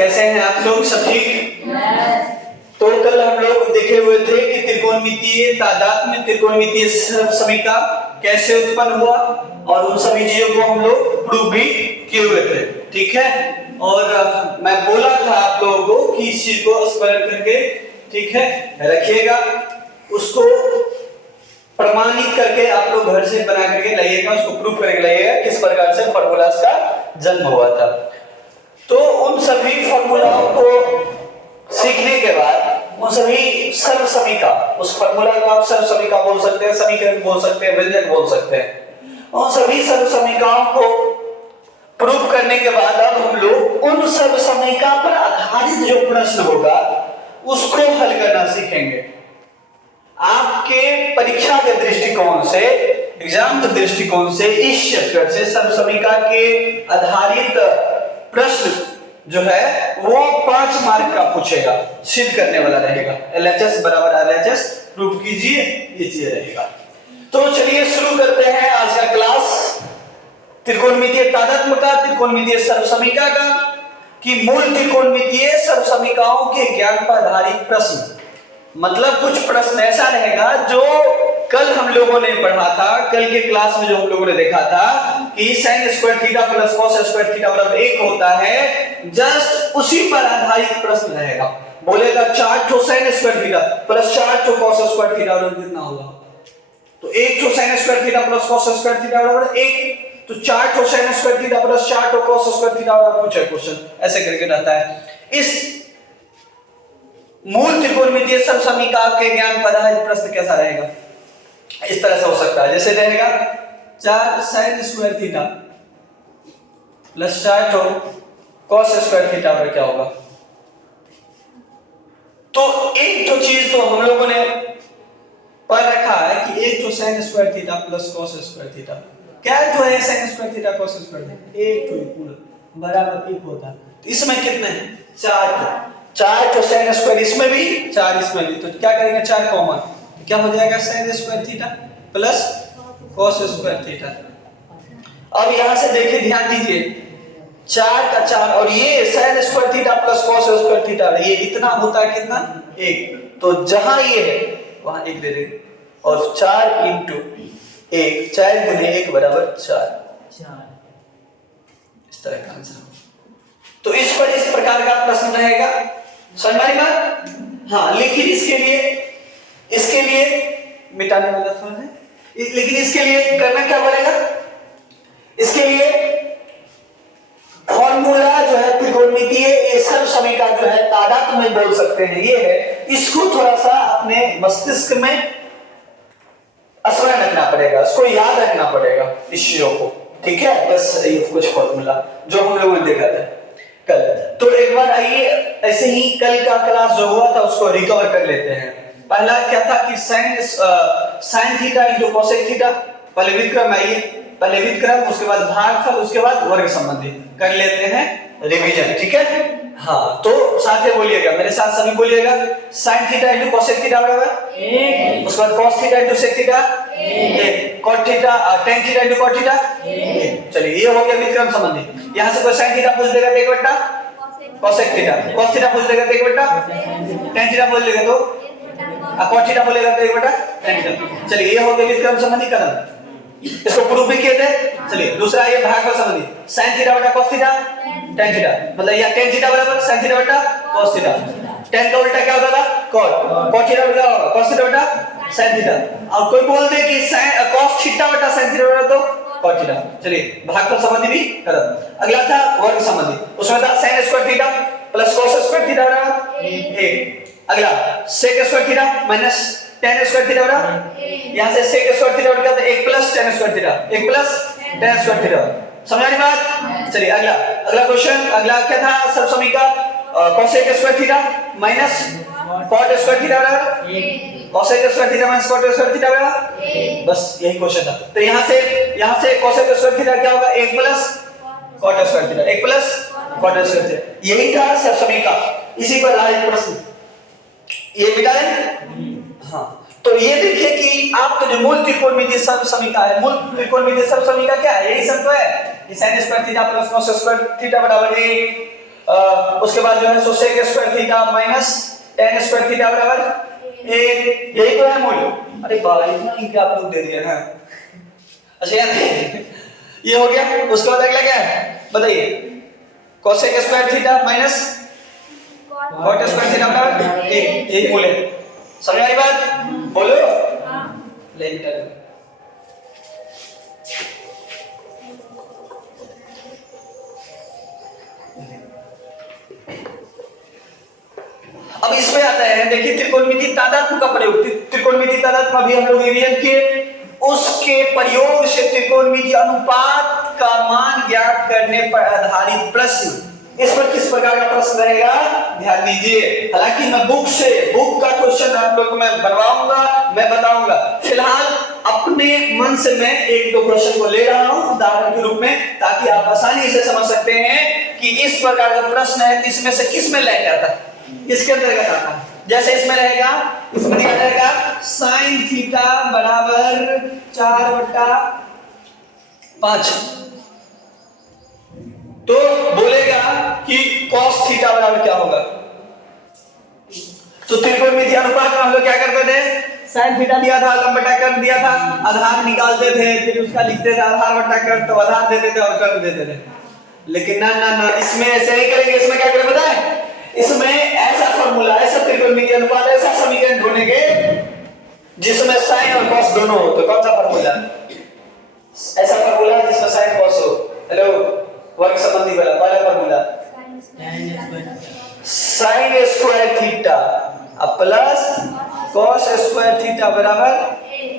कैसे हैं आप लोग? सब ठीक? तो कल हम लोग देखे हुए थे कि त्रिकोणमितीय तादात्म्य त्रिकोणमितीय समीकरण कैसे उत्पन्न हुआ और उन सभी चीजों को हम लोग प्रूव भी किए हुए थे, ठीक है। और मैं बोला था आप लोगों को कि इस चीज को स्मरण करके, ठीक है, रखिएगा, उसको प्रमाणित करके आप लोग घर से बना करके लाइएगा, उसको प्रूव करके लाइएगा किस प्रकार से फॉर्मूलास का जन्म हुआ था। तो उन सभी फॉर्मूलाओं को सीखने के बाद उन सभी सर्व समीका, उस फॉर्मूला को आप सर्व समीका बोल सकते हैं, समीकरण बोल सकते हैं, व्यंजक बोल सकते हैं। उन सभी सर्व समीकाओं को प्रूव करने के बाद अब हम लोग उन सर्व समीका पर आधारित जो प्रश्न होगा उसको हल करना सीखेंगे। आपके परीक्षा के दृष्टिकोण से, एग्जाम के दृष्टिकोण से इस चैप्टर से सर्व समीका के आधारित प्रश्न जो है वो 5 मार्क का पूछेगा, सिद्ध करने वाला रहेगा। LHS बराबर RHS प्रूव कीजिए, ये चीज रहेगा। तो चलिए शुरू करते हैं आज का क्लास त्रिकोणमितीय तादात्म्य का, त्रिकोणमितीय सर्व समीका का, कि मूल त्रिकोणमितीय सर्व समीकाओं के ज्ञान पर आधारित प्रश्न। मतलब कुछ प्रश्न ऐसा रहेगा जो कल हम लोगों ने पढ़ा था, कल के क्लास में जो हम लोगों ने देखा था कि sin square theta plus cos square theta बराबर 1 होता है, जस्ट उसी पर आधारित प्रश्न रहेगा। बोलेगा 4 ठो sin स्क्वायर थीटा प्लस 4 ठो cos स्क्वायर थीटा बराबर कितना होगा? तो 1 ठो sin square theta plus cos square theta बराबर 1, तो 4 ठो sin स्क्वायर थीटा प्लस 4 ठो cos स्क्वायर थीटा बराबर पूछे क्वेश्चन, ऐसे करके रहता है। इस मूल त्रिकोणमितीय सर्व समीका के ज्ञान पर आधारित प्रश्न कैसा रहेगा? इस तरह से हो सकता है, जैसे रहेगा 4 sin स्क्वायर थीटा प्लस 4 ठो cos स्क्वायर थीटा पर क्या होगा? तो एक तो चीज तो हम लोगों ने पढ़ रखा है कि 1 ठो sin square theta plus cos square theta, क्या तो है sin square theta cos square theta, 1 ठो पूरा बराबर 1 होता है। तो इसमें कितने हैं? 4 ठो, 4 ठो sin स्क्वायर इसमें भी, 4 इसमें भी, तो क्या करेंगे 4 कॉमन, तो क्या हो जाएगा sin square theta plus cos square theta. अब यहां से देखिए, ध्यान दीजिए, 4 का 4 और ये sin square theta plus cos square theta, ये इतना होता है कितना? 1, तो जहां ये है वहां 1 दे देंगे और 4 इंटू 1, 4 गुने 1 बराबर 4, इस तरह का आंसर। तो इस पर इस प्रकार का प्रश्न रहेगा, समझ में आई बात? हाँ, लेकिन इसके लिए मिटाने वाला थोड़ा है, लेकिन इसके लिए करना क्या पड़ेगा? इसके लिए फॉर्मूला जो है त्रिकोणमितीय ये सर्व समीका जो है तादात्म्य में बोल सकते हैं, ये है, इसको थोड़ा सा अपने मस्तिष्क में स्मरण रखना पड़ेगा, इसको याद रखना पड़ेगा इस चीजों को, ठीक है। बस ये कुछ फॉर्मूला जो हम लोगों ने देखा था कल। तो एक बार आइए ऐसे ही कल का क्लास जो हुआ था उसको रिकवर कर लेते हैं। पहला क्या था कि sin theta into cosec theta, पहले व्युत्क्रम, आइए पहले व्युत्क्रम, उसके बाद भागफल, उसके बाद वर्ग संबंधी कर लेते हैं रिवीजन, ठीक है। हाँ, तो साथ में बोलिएगा, मेरे साथ सभी बोलिएगा, sin theta into cosec theta बराबर 1, उसके बाद cos theta into sec theta 1, cot theta tan theta into cot theta 1। चलिए ये हो गया व्युत्क्रम संबंधी। यहां से कोई sin थीटा पूछ देगा तो 1 बट्टा cosec थीटा, cos थीटा पूछ देगा तो 1 बट्टा tan थीटा बोल देगा तो cot थीटा बोलेगा तो 1 बट्टा tan थीटा। चलिए ये हो गया व्युत्क्रम संबंधी कदम, इसको प्रूफ भी किए थे। चलिए दूसरा ये भागफल संबंधी, sin थीटा बटा cos थीटा tan थीटा, मतलब या tan थीटा बराबर sin थीटा बटा cos थीटा, tan का उल्टा क्या होता था? cot, cot थीटा बटा cos थीटा बटा sin थीटा। और कोई बोल दे कि cos थीटा बटा sin थीटा बटा तो cot थीटा। चलिए भागफल संबंधी भी खत्म। अगला था वर्ग संबंधी, उसमें था sin square theta plus cos square theta बराबर 1। अगला sec square theta minus tan square theta बराबर, यहां से sec स्क्वायर थीटा बटा तो 1 plus tan square theta, 1 plus tan square theta. समझ आई बात? चलिए अगला क्वेश्चन, अगला क्या था? सर्व समीका cosec square theta minus cot square theta बराबर 1, cosec square theta minus cot square theta बराबर 1, बस यही क्वेश्चन था। तो यहां से cosec स्क्वायर थीटा क्या होगा? 1 plus cot square theta, 1 plus cot square theta, यही था सर्व समीका। इसी पर आधारित प्रश्न ये मिटा है। हाँ, तो ये देखिए कि आपका जो मूल त्रिकोणमितीय सर्व समीका है, मूल त्रिकोणमितीय सर्व समीका क्या है? यही सब तो है कि sin square theta plus cos square theta बराबर 1, उसके बाद जो है सो sec square theta minus tan square theta बराबर 1, यही तो है मूल। अरे भाई इतना ही क्या आप लोग दे दिए हैं। अच्छा ये हो गया। उसके बाद अगला क्या है बताइए, cosec square theta minus cot square theta बराबर 1, यही मूल है। समझ आई बात? बोलो। ले बेटा अब इसमें आता है, देखिए त्रिकोणमितीय तादात्म्य का प्रयोग। त्रिकोणमितीय तादात्म्य भी हम लोग रिवीजन किए, उसके प्रयोग से त्रिकोणमितीय अनुपात का मान ज्ञात करने पर आधारित प्रश्न। इस पर किस प्रकार का प्रश्न रहेगा ध्यान दीजिए। हालांकि मैं बुक का क्वेश्चन आप लोग को मैं बनवाऊंगा, मैं बताऊंगा। फिलहाल अपने मन से मैं एक दो क्वेश्चन को ले रहा हूं उदाहरण के रूप में, ताकि आप आसानी से समझ सकते हैं कि इस प्रकार का प्रश्न है, इसमें से किस में लग जाता है, इसके अंतर्गत आता है। जैसे इसमें रहेगा, इसमें दिया जाएगा sin थीटा बराबर 4/5, तो बोलेगा कि cos थीटा बराबर क्या होगा। तो त्रिकोणमितीय अनुपात में हम लोग क्या करते थे, sin थीटा दिया था, लंब बटा कर्ण दिया था, आधार निकालते थे, फिर उसका लिखते थे आधार बटा कर्ण, तो आधार देते थे और कर्ण देते थे। लेकिन ना इसमें ऐसे नहीं करेंगे। इसमें क्या करें पता है, इसमें ऐसा फॉर्मूला, ऐसा त्रिकोणमितीय अनुपात, ऐसा समीकरण ढूंढेंगे जिसमें sin और cos दोनों हो। तो कौन सा फॉर्मूला, ऐसा फॉर्मूला जिसमें sin cos हो। हेलो वर्ग संबंधी वाला पहला formula sin square theta plus cos square theta बराबर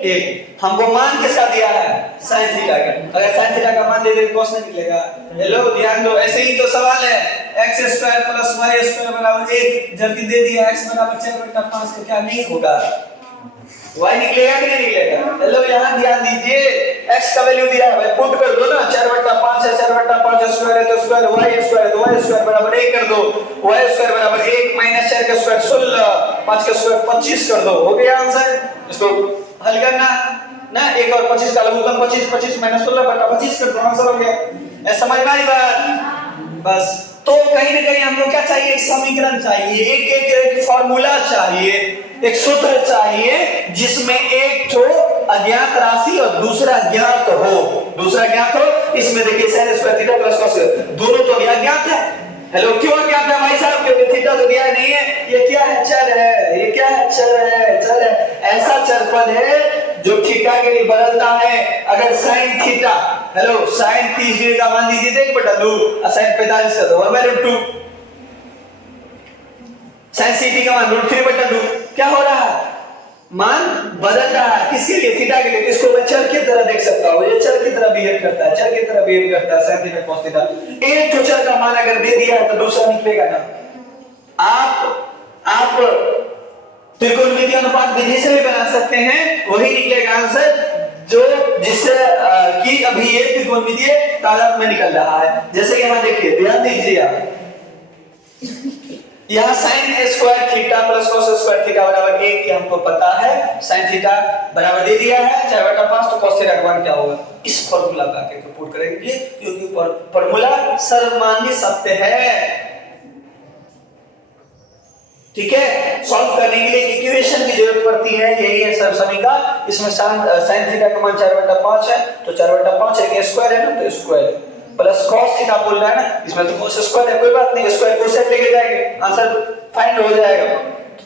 1। हमको मान किसका दिया है, sin थीटा का। अगर sin थीटा का मान दे दे तो cos नहीं निकलेगा। हेलो ध्यान दो, ऐसे ही तो सवाल है, x square plus y square बराबर 1, जबकि दे दिया x बराबर 4/5, तो क्या नहीं होगा, y निकलेगा कि नहीं निकलेगा। हेलो यहाँ ध्यान दीजिए, x का वैल्यू दिया है, पुट कर दो ना, 4/5 है, 4/5 स्क्वायर है तो स्क्वायर, y स्क्वायर है तो y स्क्वायर बराबर 1 कर दो, y स्क्वायर बराबर 1 माइनस 4 का स्क्वायर 16, 5 का स्क्वायर 25 कर दो, हो गया आंसर। इसको हल करना ना, 1 और 25 का लघुत्तम 25, 25 माइनस 16/25 कर दो, आंसर हो गया। ऐसा समझ में आई बात? बस तो कहीं ना कहीं हमको क्या चाहिए, एक समीकरण चाहिए, एक फॉर्मूला चाहिए, एक सूत्र चाहिए जिसमें एक तो अज्ञात राशि और दूसरा ज्ञात हो। दूसरा ज्ञात हो, इसमें देखिए sin square theta plus cos दोनों तो अज्ञात है। हेलो क्यों अज्ञात है भाई साहब, क्योंकि थीटा तो दिया नहीं है। ये क्या है, चर है। ये क्या है, चर है। ऐसा चर पद है जो थीटा के लिए बदलता है। अगर sin थीटा, हेलो sin 30 का मान दीजिए 1/2 और sin 45 का 1/2, sin ct का मान √3/2। क्या हो रहा है, मान बदल रहा है, किसके लिए, थीटा के लिए। इसको मैं चर की तरह देख सकता हूं, ये चर की तरह बिहेव करता है, चर की तरह बिहेव करता है sin थीटा cos थीटा। एक तो चर का मान अगर दे दिया है तो दूसरा निकलेगा ना। आप त्रिकोणमितीय अनुपात विधि से भी बना सकते हैं, वही निकलेगा आंसर जो जिससे कि अभी ये त्रिकोणमितीय तादात्म्य में निकल रहा है। जैसे यहां देखिए, ध्यान दीजिए आप, यहाँ sin square theta plus cos square theta बराबर 1 ये हमको पता है। sin थीटा बराबर दे दिया है 4/5, तो cos थीटा का मान क्या होगा, इस फॉर्मूला का के पुट करेंगे, क्योंकि फॉर्मूला सर्वमान्य सत्य है। ठीक है, सॉल्व करने के लिए इक्वेशन की जरूरत पड़ती है, यही है सब समीकरण। इसमें sin थीटा का मान 4/5 है, तो 4/5 एक स्क्वायर है ना, तो स्क्वायर प्लस cos थीटा बोल रहा है ना, इसमें तो cos स्क्वायर है, कोई बात नहीं, स्क्वायर को सेट लेके जाएंगे, आंसर फाइंड हो जाएगा।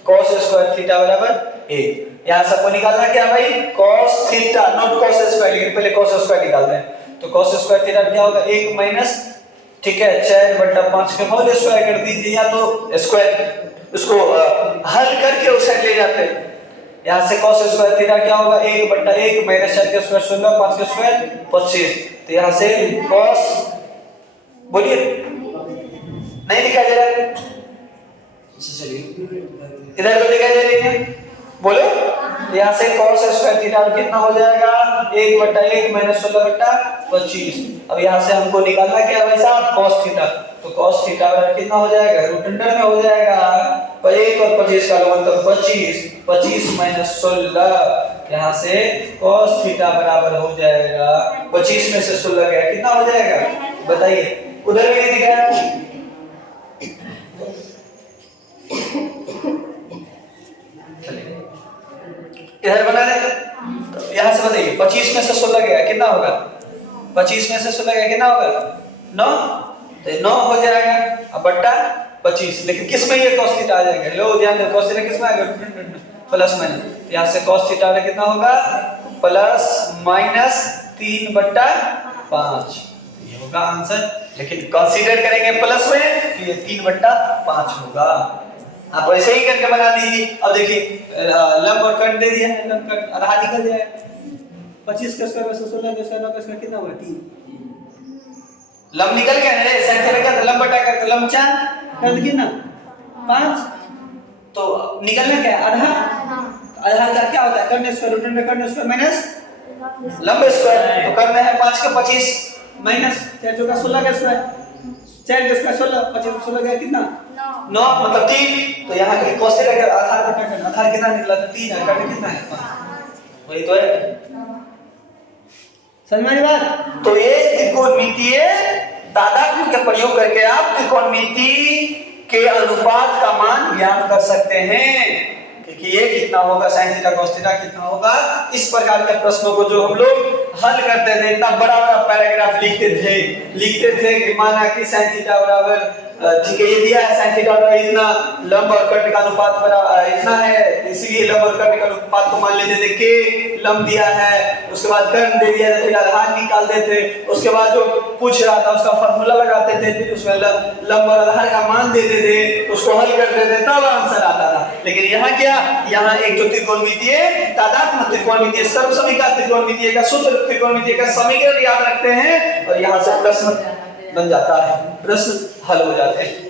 cos स्क्वायर थीटा बराबर 1। यहां सबको निकालना क्या भाई, cos theta naught cos square, लेकिन पहले cos स्क्वायर निकालते हैं। तो cos स्क्वायर थीटा क्या होगा, 1 माइनस, ठीक है, 4/5 का होल स्क्वायर कर दीजिए, या तो स्क्वायर उसको हल करके उस साइड ले जाते हैं। यहां से cos स्क्वायर थीटा क्या होगा, 1/1 माइनस 4 का स्क्वायर 16, 5 का स्क्वायर 25। तो यहां से cos, बोलिए नहीं दिखाई दे रहा है, चलिए इधर तो दिखाई दे रही है, बोलो। यहां से cos स्क्वायर थीटा कितना हो जाएगा, 1/1 माइनस 16/25। अब यहां से हमको निकालना क्या है भाई साहब, cos थीटा, तो cos थीटा कितना हो जाएगा, रूट अंडर में हो जाएगा 1 और 25 का लघुत्तम 25, 25 माइनस 16, यहां से cos थीटा बराबर हो जाएगा 25 में से 16 गया, कितना हो जाएगा बताइए, उधर भी नहीं दिखाया, इधर बना देते, तो यहाँ से बताइए 25 में से 16 गया कितना होगा? 25 में से 16 गया कितना होगा? 9, तो 9 हो जाएगा। अब बट्टा 25, लेकिन किस में ये cos थीटा आ जाएगा? लो ध्यान दो, cos थीटा किस में आएगा? प्लस माइनस, यहाँ से cos थीटा कितना होगा? प्लस माइनस 3/5, ये होगा आंसर। लेकिन कंसीडर करेंगे प्लस में तो ये 3/5 होगा। आप ऐसे ही करके बना दीजिए। अब देखिए लंब और कट दे दिया है, लंब कट आधा निकल जाएगा। 25 का स्क्वायर वैसे 16 का स्क्वायर, 9 का स्क्वायर कितना हुआ? 3। लंब निकल गया ना, sin थीटा का लंब बटा कर, तो लंब 4 कर दे कितना? 5। तो निकलना क्या है? आधा। आधा का क्या होता है? कर्ण स्क्वायर, रूट में कर्ण स्क्वायर माइनस लंब स्क्वायर। तो करना है 5 का 25 माइनस 4 का 16 का स्क्वायर, 4 का स्क्वायर 16, 25 16 गया कितना? 9 मतलब 3। तो यहाँ के cos थीटा का आधार बटा कर, आधार कितना निकला? तो 3 है, कर्ण कितना है? 5। वही तो है, समझ में आई बात? तो ये त्रिकोणमितीय तादात्म्य का प्रयोग करके आप त्रिकोणमिति के अनुपात का मान ज्ञात कर सकते हैं कि ये कितना होगा, sin थीटा cos थीटा कितना होगा। इस प्रकार के प्रश्नों को जो हम लोग हल करते थे, इतना बड़ा बड़ा पैराग्राफ लिखते थे कि माना कि sin थीटा बराबर, ठीक है, ये दिया है sin थीटा बराबर इतना, लंब और कर्ण का अनुपात बराबर इतना है, इसलिए लंब और कर्ण का अनुपात को मान लेते थे के लंब दिया है, उसके बाद कर्ण दे दिया था, फिर आधार निकालते थे, उसके बाद जो पूछ रहा था उसका फार्मूला लगाते थे, फिर उसमें लंब और आधार का मान देते थे, उसको हल करते थे, तब आंसर आता था। लेकिन यहाँ क्या, यहाँ एक जो त्रिकोणमितीय तादात्म्य, त्रिकोणमितीय सर्वसमीका, त्रिकोणमितीय का सूत्र, त्रिकोणमितीय का समीकरण याद रखते हैं और यहाँ से प्रश्न बन जाता है, प्रश्न हल हो जाते हैं।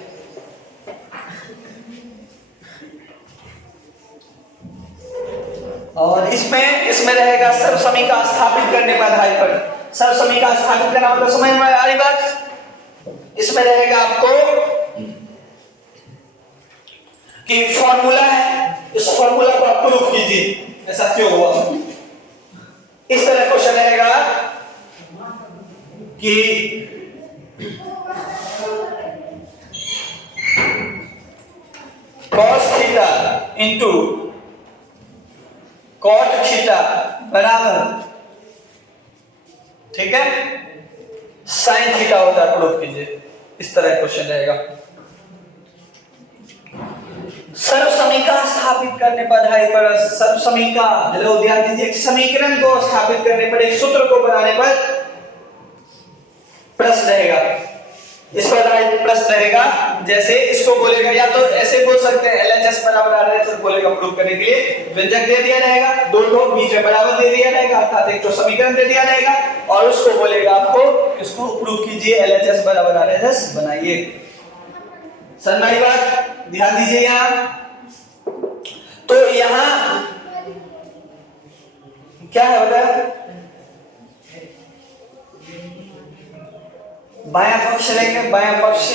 और इसमें रहेगा सर्वसमीका स्थापित करने पर आधार पर। सर्वसमीका स्थापित करना मतलब समझ में आ रही बात? इसमें रहेगा आपको कि फॉर्मूला है, इस फॉर्मूला को आप प्रूफ कीजिए ऐसा क्यों हुआ। इस तरह क्वेश्चन रहेगा कि cos theta into cot theta बराबर, ठीक है, sin थीटा होता है, प्रूफ कीजिए। इस तरह क्वेश्चन रहेगा। सर्वसमीका स्थापित करने पर आधार पर, सर्वसमीका ध्यान दीजिए, एक समीकरण को स्थापित करने पर, एक सूत्र को बनाने पर प्रश्न रहेगा। इस पर आधारित प्रश्न रहेगा, जैसे इसको बोलेगा, या तो ऐसे बोल सकते हैं LHS बराबर RHS बोलेगा प्रूव करने के लिए, व्यंजक दे दिया जाएगा, दो ठो बीच में बराबर दे दिया जाएगा, अर्थात एक तो समीकरण दे दिया जाएगा और उसको बोलेगा आपको इसको प्रूव कीजिए, LHS बराबर RHS बनाइए। समझ बात? ध्यान दीजिए यहाँ। तो यहाँ क्या है बताया, बायां पक्ष लेंगे, बायां पक्ष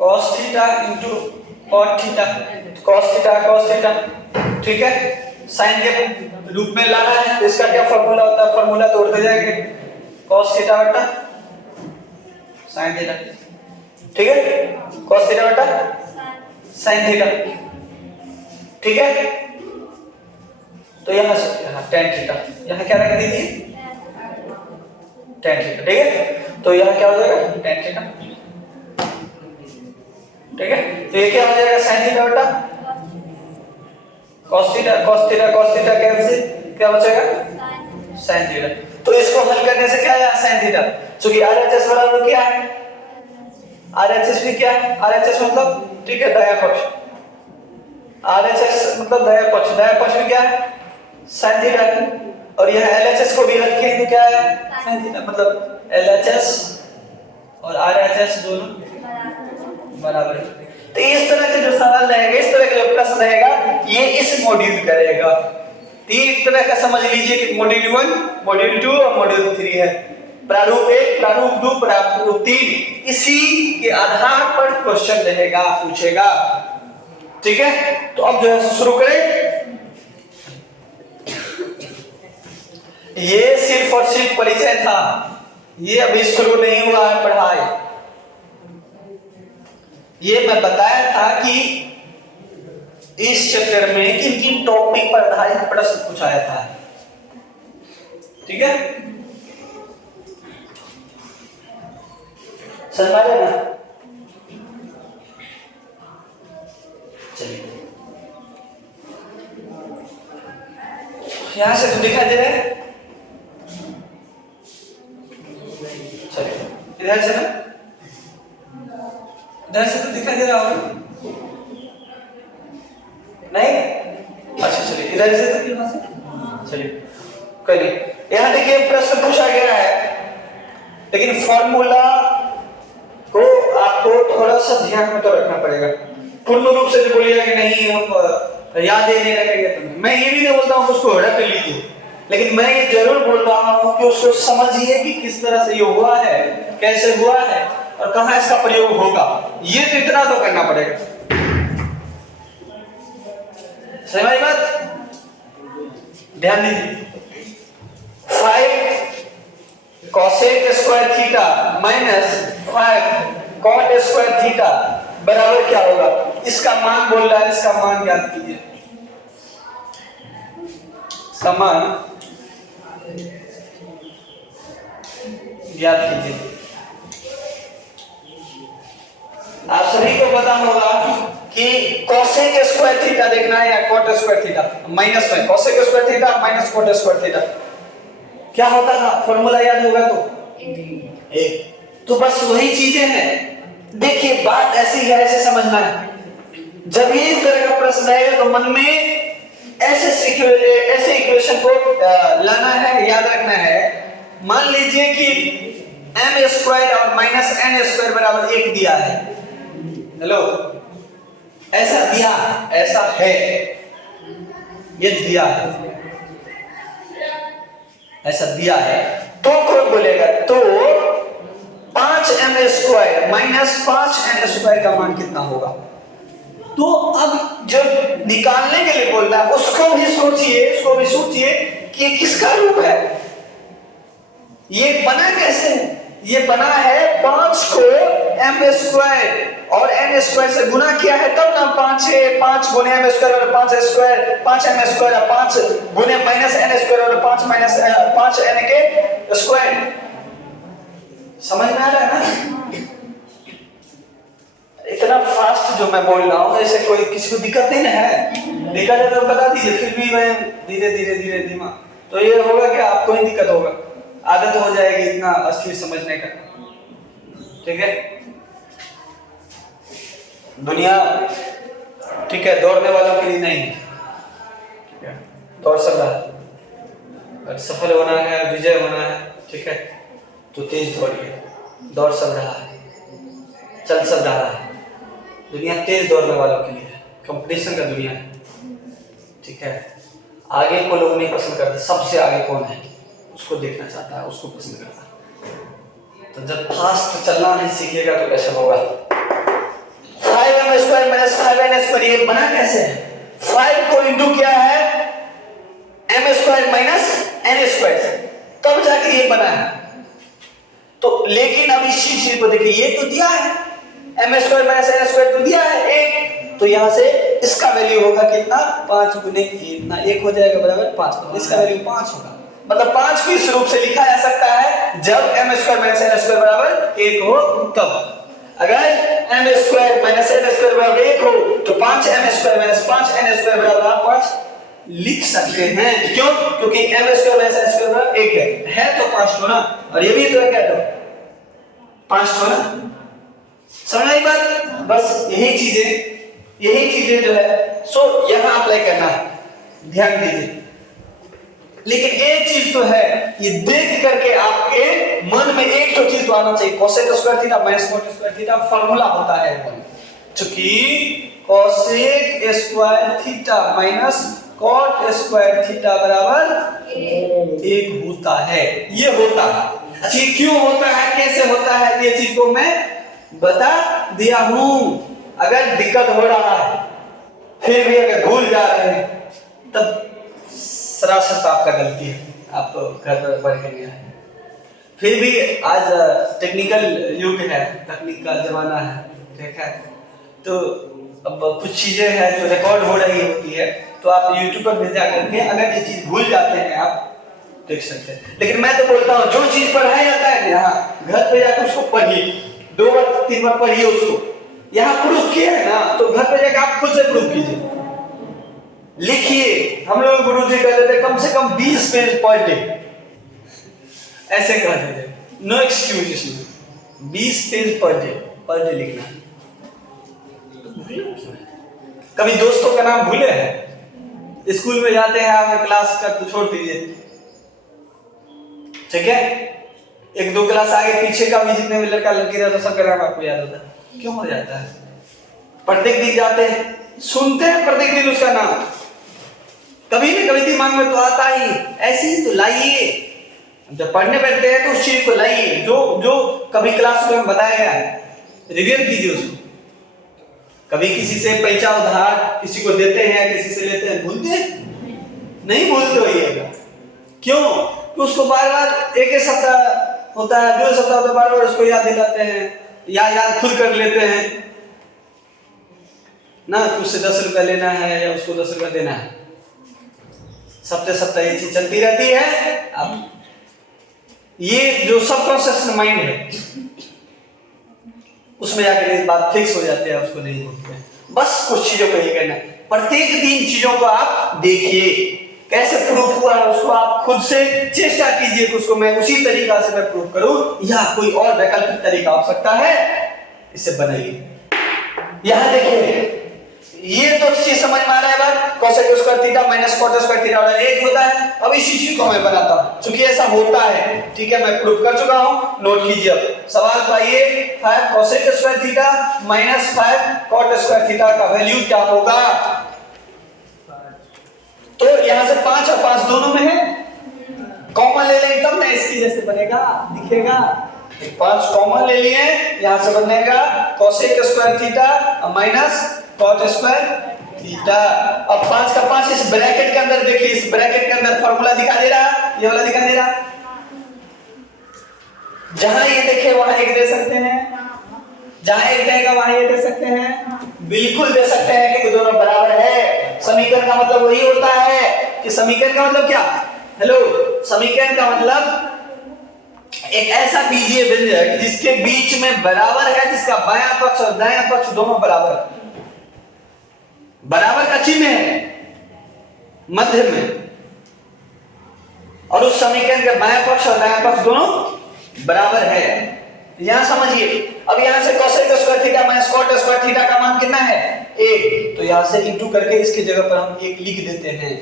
cos theta into cot theta, cos theta cos theta, ठीक है, sin के रूप में लाना है, तो इसका क्या फॉर्मूला होता है? फॉर्मूला तोड़ते जाएंगे, cos थीटा बटा sin थीटा, ठीक है, cos थीटा बटा sin थीटा, ठीक है। तो यहाँ से tan थीटा, यहाँ क्या रख दीजिए tan थीटा, ठीक है। तो यहाँ क्या हो जाएगा tan थीटा, ठीक है। तो ये क्या हो जाएगा sin थीटा बटा cos theta, cos theta cos theta cancel, क्या बचेगा sin थीटा। तो इसको हल करने से क्या आया sin थीटा, क्योंकि RHS बराबर क्या है, RHS भी क्या है, RHS मतलब, ठीक है, दायां पक्ष, RHS मतलब दायां पक्ष भी क्या है sin थीटा है, और यह LHS को भी हल किया तो क्या है sin थीटा, मतलब LHS और RHS दोनों बराबर है। तो इस तरह के जो सवाल रहेगा, इस तरह का जो प्रश्न रहेगा, ये इस मॉड्यूल का रहेगा। तीन तरह का समझ लीजिए कि मॉड्यूल 1, मॉड्यूल 2 और मॉड्यूल 3 है। प्रारूप 1, प्रारूप 2, प्रारूप 3, इसी के आधार पर क्वेश्चन रहेगा, पूछेगा, ठीक है। तो अब जो है शुरू करें। ये सिर्फ और सिर्फ परिचय था, ये अभी शुरू नहीं हुआ है पढ़ाई। ये मैं बताया था कि इस चैप्टर में किन किन टॉपिक पर आधारित प्रश्न पूछाया था, ठीक है, समझ आ रहा है? चलिए यहां से तो दिखाई दे रहा है, चलिए इधर से ना, इधर से तो दिखाई दे रहा होगा नहीं? अच्छा चलिए इधर से तो यहां से, चलिए कोई नहीं। यहां देखिए प्रश्न पूछा गया है, लेकिन फॉर्मूला को आपको थोड़ा सा ध्यान में तो रखना पड़ेगा। पूर्ण रूप से जो बोलिएगा कि नहीं हम याद ही नहीं रखेंगे, तो मैं ये भी नहीं बोलता हूँ कि उसको रट लीजिए, लेकिन मैं ये जरूर बोल रहा हूँ कि उसको समझिए कि किस तरह से ये हुआ है, कैसे हुआ है और कहाँ इसका प्रयोग होगा, ये तो इतना तो करना पड़ेगा। सही वाली बात, ध्यान दीजिए। 5 cosec square theta minus 5 cot square theta बराबर क्या होगा, इसका मान बोल रहा है, इसका मान ज्ञात कीजिए, इसका मान ज्ञात कीजिए। आप सभी को पता होगा कि cosec स्क्वायर थीटा देखना है या cot स्क्वायर थीटा, माइनस में cosec square theta minus cot square theta क्या होता था, फॉर्मूला याद होगा तो एक, तो बस वही चीजें हैं। देखिए बात ऐसी है, ऐसे समझना है। जब ये इस तरह का प्रश्न आएगा तो मन में ऐसे इक्वेशन को लाना है, याद रखना है। मान लीजिए कि m स्क्वायर और माइनस n स्क्वायर बराबर 1 दिया है, हेलो, ऐसा दिया, ऐसा है, ये दिया है, ऐसा दिया है, तो कौन बोलेगा, तो 5m square minus 5n square का मान कितना होगा। तो अब जब निकालने के लिए बोल रहा है उसको भी सोचिए, उसको भी सोचिए कि ये किसका रूप है, ये बना कैसे है। ये बना है 5 को m स्क्वायर और n स्क्वायर से गुना किया है, तब ना 5 गुने m स्क्वायर और 5 स्क्वायर 5m स्क्वायर और 5 गुने माइनस n स्क्वायर और 5 माइनस 5n के स्क्वायर। समझ में आ रहा है ना? इतना फास्ट जो मैं बोल रहा हूँ, ऐसे कोई किसी को दिक्कत नहीं ना है, दिक्कत है तो बता दीजिए, फिर भी मैं धीरे धीरे दिमाग, तो ये होगा कि आपको ही दिक्कत होगा, आदत हो जाएगी इतना अस्थिर समझने का, ठीक है। दुनिया ठीक है दौड़ने वालों के लिए नहीं, ठीक है, दौड़ सकता है, अगर सफल होना है, विजय होना है, ठीक है, तो तेज दौड़िए, दौड़ सब रहा है, चल सब रहा है, दुनिया तेज दौड़ने वालों के लिए है, कंपटीशन का दुनिया है, ठीक है। आगे को लोग नहीं पसंद करते, सबसे आगे कौन है उसको देखना चाहता है, उसको पसंद करता है। तो जब फास्ट चलना नहीं सीखिएगा तो कैसे होगा। 5m square minus 5n square ये बना कैसे है, 5 को इंटू किया है m square minus n square, तब जाके ये बना है। तो लेकिन अब इस चीज को देखिए, ये तो दिया है m square minus n square तो दिया है 1, तो यहां से इसका वैल्यू होगा कितना, 5 गुने कितना 1 हो जाएगा बराबर 5, इसका वैल्यू 5 होगा। मतलब 5 को इस रूप से लिखा जा सकता है, जब m square minus n square बराबर 1 हो तब। अगर m square minus n square बराबर 1 हो तो 5m square minus 5n square बराबर आप 5 लिख सकते हैं। क्यों? क्योंकि m square minus n square बराबर 1 है तो 5 होना, और ये भी तो क्या तो 5 होना। समझ आई बात? बस यही चीजें जो है सो यहां अप्लाई करना है, ध्यान दीजिए। लेकिन एक चीज तो है, ये देख करके आपके मन में एक तो चीज तो आना चाहिए, cosec square theta minus cot square theta formula होता है, क्योंकि cosec square theta minus cot square theta बराबर 1 होता है, ये होता है। अच्छा क्यों होता है, कैसे होता है, ये चीज को मैं बता दिया हूं। अगर दिक्कत हो रहा है फिर भी अगर भूल जा रहे हैं तब सरासर आपका गलती है, आप तो घर पर पढ़ के नहीं आए। फिर भी आज टेक्निकल युग है, तकनीक का जमाना है, ठीक है, तो अब कुछ चीजें हैं जो रिकॉर्ड हो रही होती है, तो आप YouTube पर भेजा करके अगर ये चीज भूल जाते हैं आप देख सकते हैं। लेकिन मैं तो बोलता हूँ जो चीज पढ़ाया जाता है यहाँ घर पे जाकर उसको पढ़िए, 2 बार 3 बार पढ़िए उसको। यहाँ प्रूफ किया है ना, तो घर पे जाकर आप खुद से प्रूफ कीजिए, लिखिए। हम लोग गुरु जी कहते थे कम से कम 20 पेज पर डे, ऐसे कहते थे, नो एक्सक्यूज इसमें, 20 पेज पर डे लिखना। कभी दोस्तों का नाम भूले हैं? स्कूल में जाते हैं आप, क्लास का तो छोड़ दीजिए, ठीक है, 1-2 क्लास आगे पीछे का भी जितने भी लड़का लड़की रहता है सबका नाम आपको याद होता है। क्यों हो जाता है? प्रत्येक दिन जाते हैं, सुनते हैं प्रत्येक दिन उसका नाम, कभी न कभी दिमाग में तो आता ही, ऐसे ही तो लाइए। जब पढ़ने बैठते हैं तो उस चीज को लाइए जो जो कभी क्लास में बताया गया है, रिवीजन कीजिए उसको। कभी किसी से पैसा उधार किसी को देते हैं, किसी से लेते हैं, भूलते हैं? नहीं भूलते होइएगा। क्यों? कि उसको बार बार एक सप्ताह होता है, 2 सप्ताह होता है, बार बार उसको याद दिलाते हैं या याद खुद कर लेते हैं ना, कि उससे 10 रुपया लेना है या उसको 10 रुपया देना है। सप्ताह ये चीज चलती रहती है। अब ये जो सबकॉन्शियस माइंड है उसमें जाकर ये बात फिक्स हो जाती है, उसको नहीं भूलते हैं। बस कुछ चीजों को ये कहना है, प्रत्येक दिन चीजों को आप देखिए, कैसे प्रूफ हुआ है उसको आप खुद से चेष्टा कीजिए कि उसको मैं उसी तरीका से मैं प्रूफ करूं, या कोई और वैकल्पिक तरीका हो सकता है, इसे बनाइए। यहां देखिए, ये तो चीज समझ में आ रहा है बात, cosec square theta minus cot square theta वाला एक होता है। अब इसी चीज को मैं बनाता हूं, क्योंकि ऐसा होता है, ठीक है, मैं प्रूफ कर चुका हूं, नोट कीजिए। अब सवाल पाइए, 5 cosec square theta minus 5 cot square theta का वैल्यू क्या होगा? तो यहां से 5 और 5 दोनों में है, कॉमन ले लेंगे तब ना इसकी जैसे बनेगा, दिखेगा। 5 कॉमन ले लिए, यहां से बनेगा cosec square theta minus cot square theta. अब 5 का 5 इस ब्रैकेट के अंदर देखिए, इस ब्रैकेट के अंदर फार्मूला दिखा दे रहा, ये वाला दिखा दे रहा। जहां ये देखे वहां एक दे सकते हैं, जहां एक देगा वहां ये दे सकते हैं, बिल्कुल दे सकते हैं, क्योंकि दोनों बराबर है। समीकरण का मतलब वही होता है कि समीकरण का मतलब क्या? हेलो, समीकरण का मतलब एक ऐसा बीजीय व्यंजक जिसके बीच में बराबर है, जिसका बायां पक्ष और दायां पक्ष दोनों बराबर है, बराबर का चिन्ह है मध्य में, और उस समीकरण के बायां पक्ष और दायां पक्ष दोनों बराबर है। यहां समझिए, अब यहां से cosec square theta minus cot square theta का मान कितना है? 1। तो यहां से इंटू करके इसकी जगह पर हम 1 लिख देते हैं,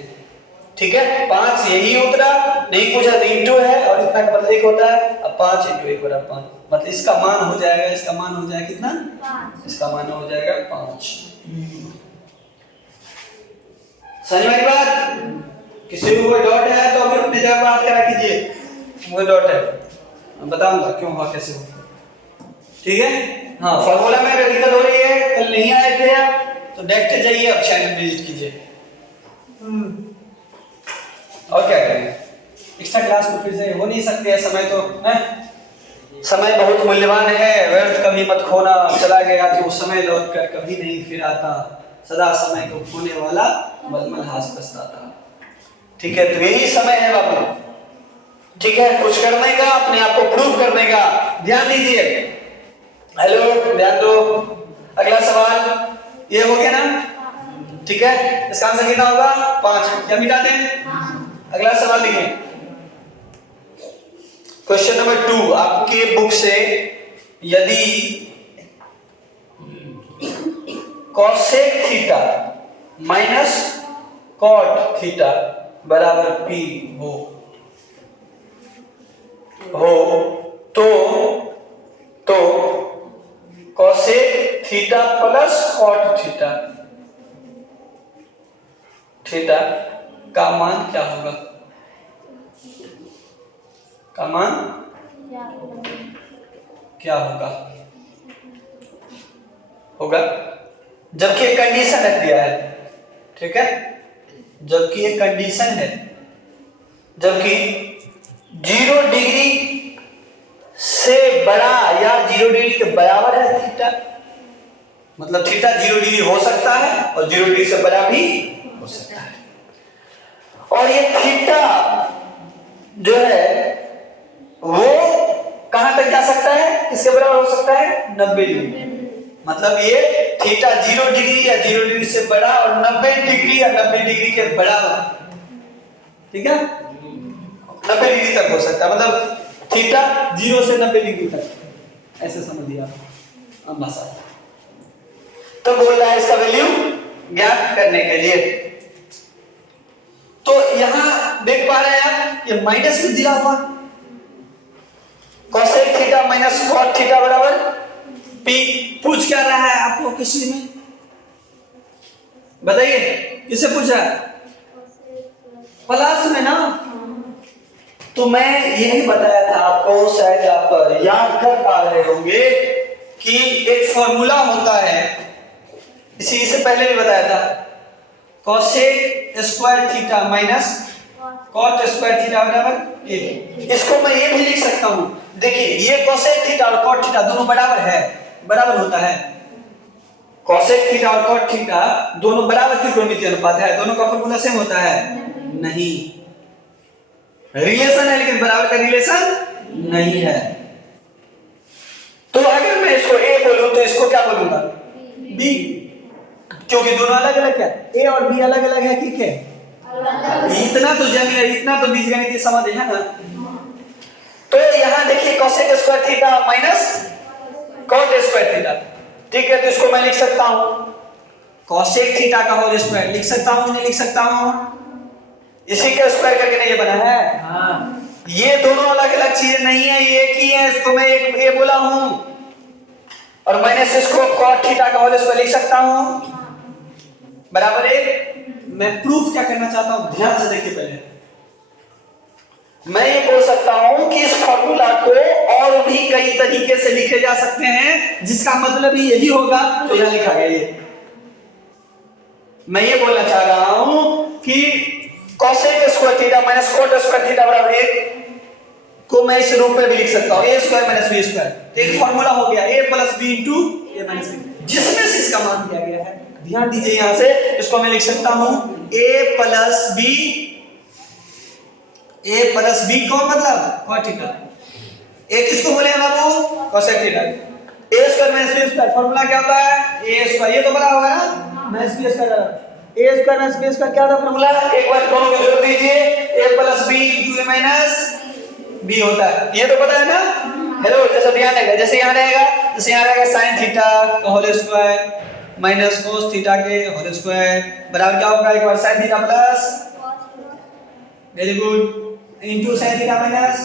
ठीक है। 5 यही उतरा, नहीं पूछा तो इंटू है, और इतना का मतलब 1 होता है। अब 5 × 1 = 5, मतलब इसका मान हो जाएगा, इसका मान हो जाएगा कितना? 5। इसका मान हो जाएगा 5। समझ में आई बात? किसी को कोई डॉट है तो अभी अपनी जगह पर हाथ खड़ा कीजिए, मुझे डॉट है, मैं बताऊंगा क्यों हुआ, कैसे हुआ, ठीक है। हाँ, फार्मूला में अगर दिक्कत हो रही है, कल नहीं आए थे आप तो डायरेक्ट जाइए, अब चैनल विजिट कीजिए। और क्या करें, एक्स्ट्रा क्लास तो फिर से हो नहीं सकती है, समय तो है, समय बहुत मूल्यवान है, व्यर्थ कभी मत खोना, चला गया तो उस समय लौट कर कभी नहीं फिर आता, सदा समय को खोने वाला मलमल हाथ पछताता। ठीक है, तो यही समय है बाबू, ठीक है, कुछ करने का, अपने आप को प्रूव करने का, ध्यान दीजिए। हेलो, ध्यान दो। अगला सवाल ये हो गया ना, ठीक है, इसका आंसर कितना होगा? 5। क्या मिटा दें? अगला सवाल लिखिए, क्वेश्चन नंबर 2 आपके बुक से, यदि cosec theta minus cot theta बराबर P हो तो cosec theta plus cot theta का मान क्या होगा? का मान क्या होगा? जबकि एक कंडीशन रख दिया है, ठीक है, जबकि एक कंडीशन है, जबकि 0 डिग्री से बड़ा या 0 डिग्री के बराबर है थीटा, मतलब थीटा 0 डिग्री हो सकता है और 0 डिग्री से बड़ा भी हो सकता है। और ये थीटा जो है वो कहां तक जा सकता है, किसके बराबर हो सकता है, 90 डिग्री। मतलब ये थीटा 0 डिग्री या 0 डिग्री से बड़ा और 90 डिग्री या 90 डिग्री के बराबर, ठीक है, 90 डिग्री तक हो सकता है। मतलब थीटा 0 से 90 डिग्री तक, ऐसे समझिए आप आम भाषा। तो बोल रहा है इसका वैल्यू ज्ञात करने के लिए। तो यहां देख पा रहे हैं आप ये माइनस भी दिया हुआ, cosec theta minus cot theta बराबर P। पूछ क्या रहा है आपको किसी में, बताइए किसे पूछा, प्लस में ना। तो मैं यही बताया था आपको, शायद आप याद कर पा रहे होंगे कि एक फॉर्मूला होता है, इसी से पहले भी बताया था, cosec square theta minus cot square theta बराबर 1। इसको मैं ये भी लिख सकता हूं, देखिए ये कोसेक थीटा और कॉट थीटा दोनों बराबर है, बराबर होता है। कोसेक थीटा और कॉट थीटा दोनों बराबर त्रिकोणमितीय अनुपात है, दोनों का फॉर्मूला सेम होता है नहीं, रिलेशन है लेकिन बराबर का रिलेशन नहीं है। तो अगर मैं इसको ए बोलूं तो इसको क्या बोलूंगा, बी, क्योंकि दोनों अलग अलग क्या, ए और बी अलग अलग है, ठीक है। इतना तो जमीन, इतना तो बीजगणितीय समझ है ना। तो यहां देखिए cosec square theta minus cot square theta, ठीक है। तो इसको मैं लिख सकता हूं कोसेक थीटा का होल स्क्वायर, लिख सकता हूं नहीं लिख सकता हूं, इसी के स्क्वायर करके नहीं ये बना है। हाँ। ये दोनों अलग अलग चीजें नहीं है, ये एक ही है, इसको मैं एक ये बोला हूं और माइनस इसको कॉट थीटा का होल स्क्वायर लिख सकता हूं बराबर 1। मैं प्रूफ क्या करना चाहता हूं, ध्यान से देखिए पहले। मैं ये बोल सकता हूं कि इस फॉर्मूला को और भी कई तरीके से लिखे जा सकते हैं, जिसका मतलब ही यही होगा तो यहां लिखा गया ये। मैं ये बोलना चाह रहा हूं कि cosec square theta minus cot square theta बराबर 1 को मैं इस रूप में भी लिख सकता हूं, a square minus b square. तो एक फॉर्मूला हो गया a plus b into a minus b, जिसमें से इसका मान दिया गया है। ध्यान दीजिए, यहां से इसको मैं लिख सकता हूं a प्लस b कौन मतलब कॉट थीटा, a किसको बोले हैं बाबू, cosec theta. a square minus b square formula क्या होता है, a स्क्वायर, ये तो पता होगा ना, minus b square, a square minus b square क्या होता है फॉर्मूला, एक बार दोनों को जोड़ दीजिए, a plus b into a minus b होता है, ये तो पता है ना। हेलो, जैसे ध्यान रहेगा, जैसे यहाँ रहेगा, जैसे यहाँ रहेगा sin थीटा का whole square minus cos theta के होल स्क्वायर बराबर क्या होगा, एक बार sin theta plus, very good, into sin theta minus,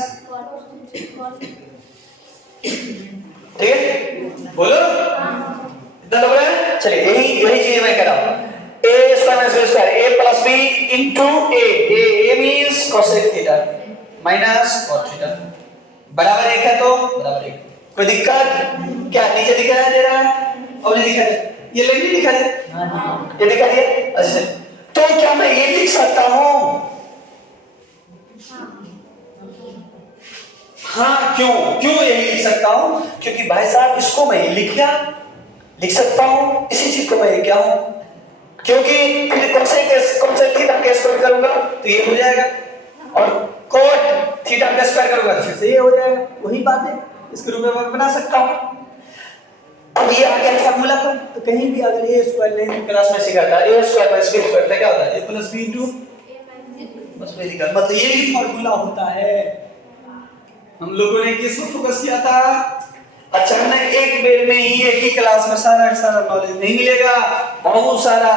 ठीक है, बोलो इतना लग रहा है। चलिए यही चीज मैं कर रहा हूं, a square minus b square, a plus b into a means cosec theta minus cot theta बराबर 1 है, तो बराबर 1। कोई दिक्कत क्या, नीचे दिखाई दे रहा है और नहीं दिखाई दे, ये लाइन नहीं दिखाई दे, ये दिखाई दे। अच्छा, तो क्या मैं ये लिख सकता हूं, हाँ क्यों यही लिख सकता हूं, क्योंकि भाई साहब इसको मैं लिख सकता हूं, इसी चीज को मैं क्या हूं, क्योंकि फिर कोसेक थीटा का स्क्वायर करूंगा तो ये हो जाएगा और कॉट थीटा का स्क्वायर करूंगा तो फिर से ये हो जाएगा, वही बात है, इसके रूप में मैं बना सकता हूं। अब ये आ गया फार्मूला पर, तो कहीं भी अगर a स्क्वायर नहीं क्लास में सिखाता है, a square plus b square तो क्या होता है, a प्लस b इनटू बस बेसिकली मतलब ये ही फार्मूला होता है। हम लोगों ने किस पर फोकस किया था, अचानक एक बेर में ही एक ही क्लास में सारा नॉलेज नहीं मिलेगा, बहुत सारा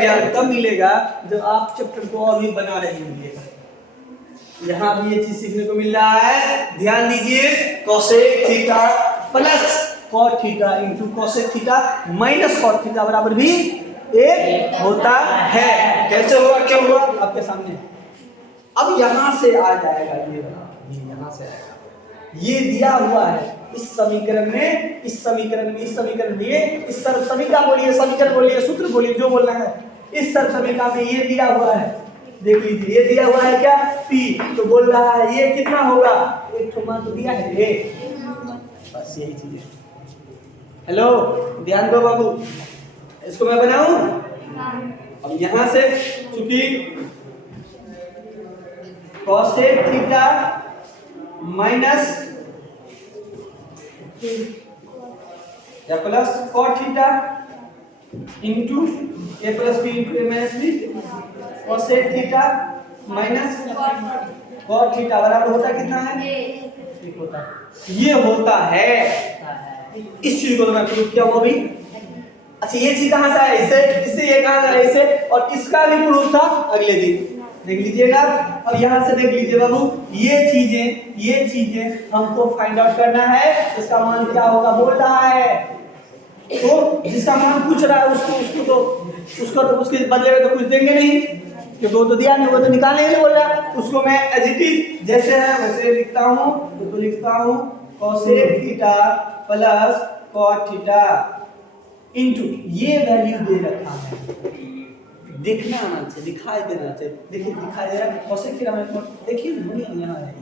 ज्ञान तब मिलेगा जब आप चैप्टर को और भी बना रहे होंगे। यहाँ भी ये चीज सीखने को मिल रहा है, ध्यान दीजिए, cosec theta plus cot theta into cosec theta minus cot theta बराबर भी 1 होता है। कैसे हुआ, क्यों हुआ, आपके सामने। अब यहाँ से आ जाएगा ये यहाँ से आएगा, ये दिया हुआ है इस समीकरण में, इस समीकरण में ये इस सर्व समीकरण बोलिए, समीकरण बोलिए, सूत्र बोलिए, जो बोलना है, इस सर्व समीकरण में ये दिया हुआ है, देख लीजिए, ये दिया हुआ है क्या, p, तो बोल रहा है ये कितना होगा, एक तो मान तो दिया है a, बस यही चीज है। हेलो, ध्यान दो बाबू, इसको मैं बनाऊं। अब यहां से चूंकि कॉसेक थीटा माइनस या plus cot theta into a plus b into a minus b, cosec theta minus cot theta बराबर होता कितना है? ठीक होता है। ये होता है, इस चीज को मैं प्रूफ किया वो भी। अच्छा ये चीज कहां से आया? इससे ये कहां से आया? इससे, और इसका भी प्रूफ था अगले दिन, देख लीजिएगा। अब यहां से देख लीजिए बाबू, ये चीजें हमको फाइंड आउट करना है, इसका मान क्या होगा बोल रहा है। तो जिसका मान पूछ रहा है उसको तो उसके बदले में तो कुछ देंगे नहीं, क्योंकि वो तो दिया नहीं, वो तो निकालने के लिए बोल रहा है। उसको मैं एज इट इज जैसे है वैसे लिखता हूं, तो लिखता हूं cosec theta plus cot theta into ये वैल्यू दे रखा है, देखना आना चाहिए, दिखाई देना चाहिए। देखिए दिखाई दे रहा है cosec थीटा माइनस, देखिए यहाँ है।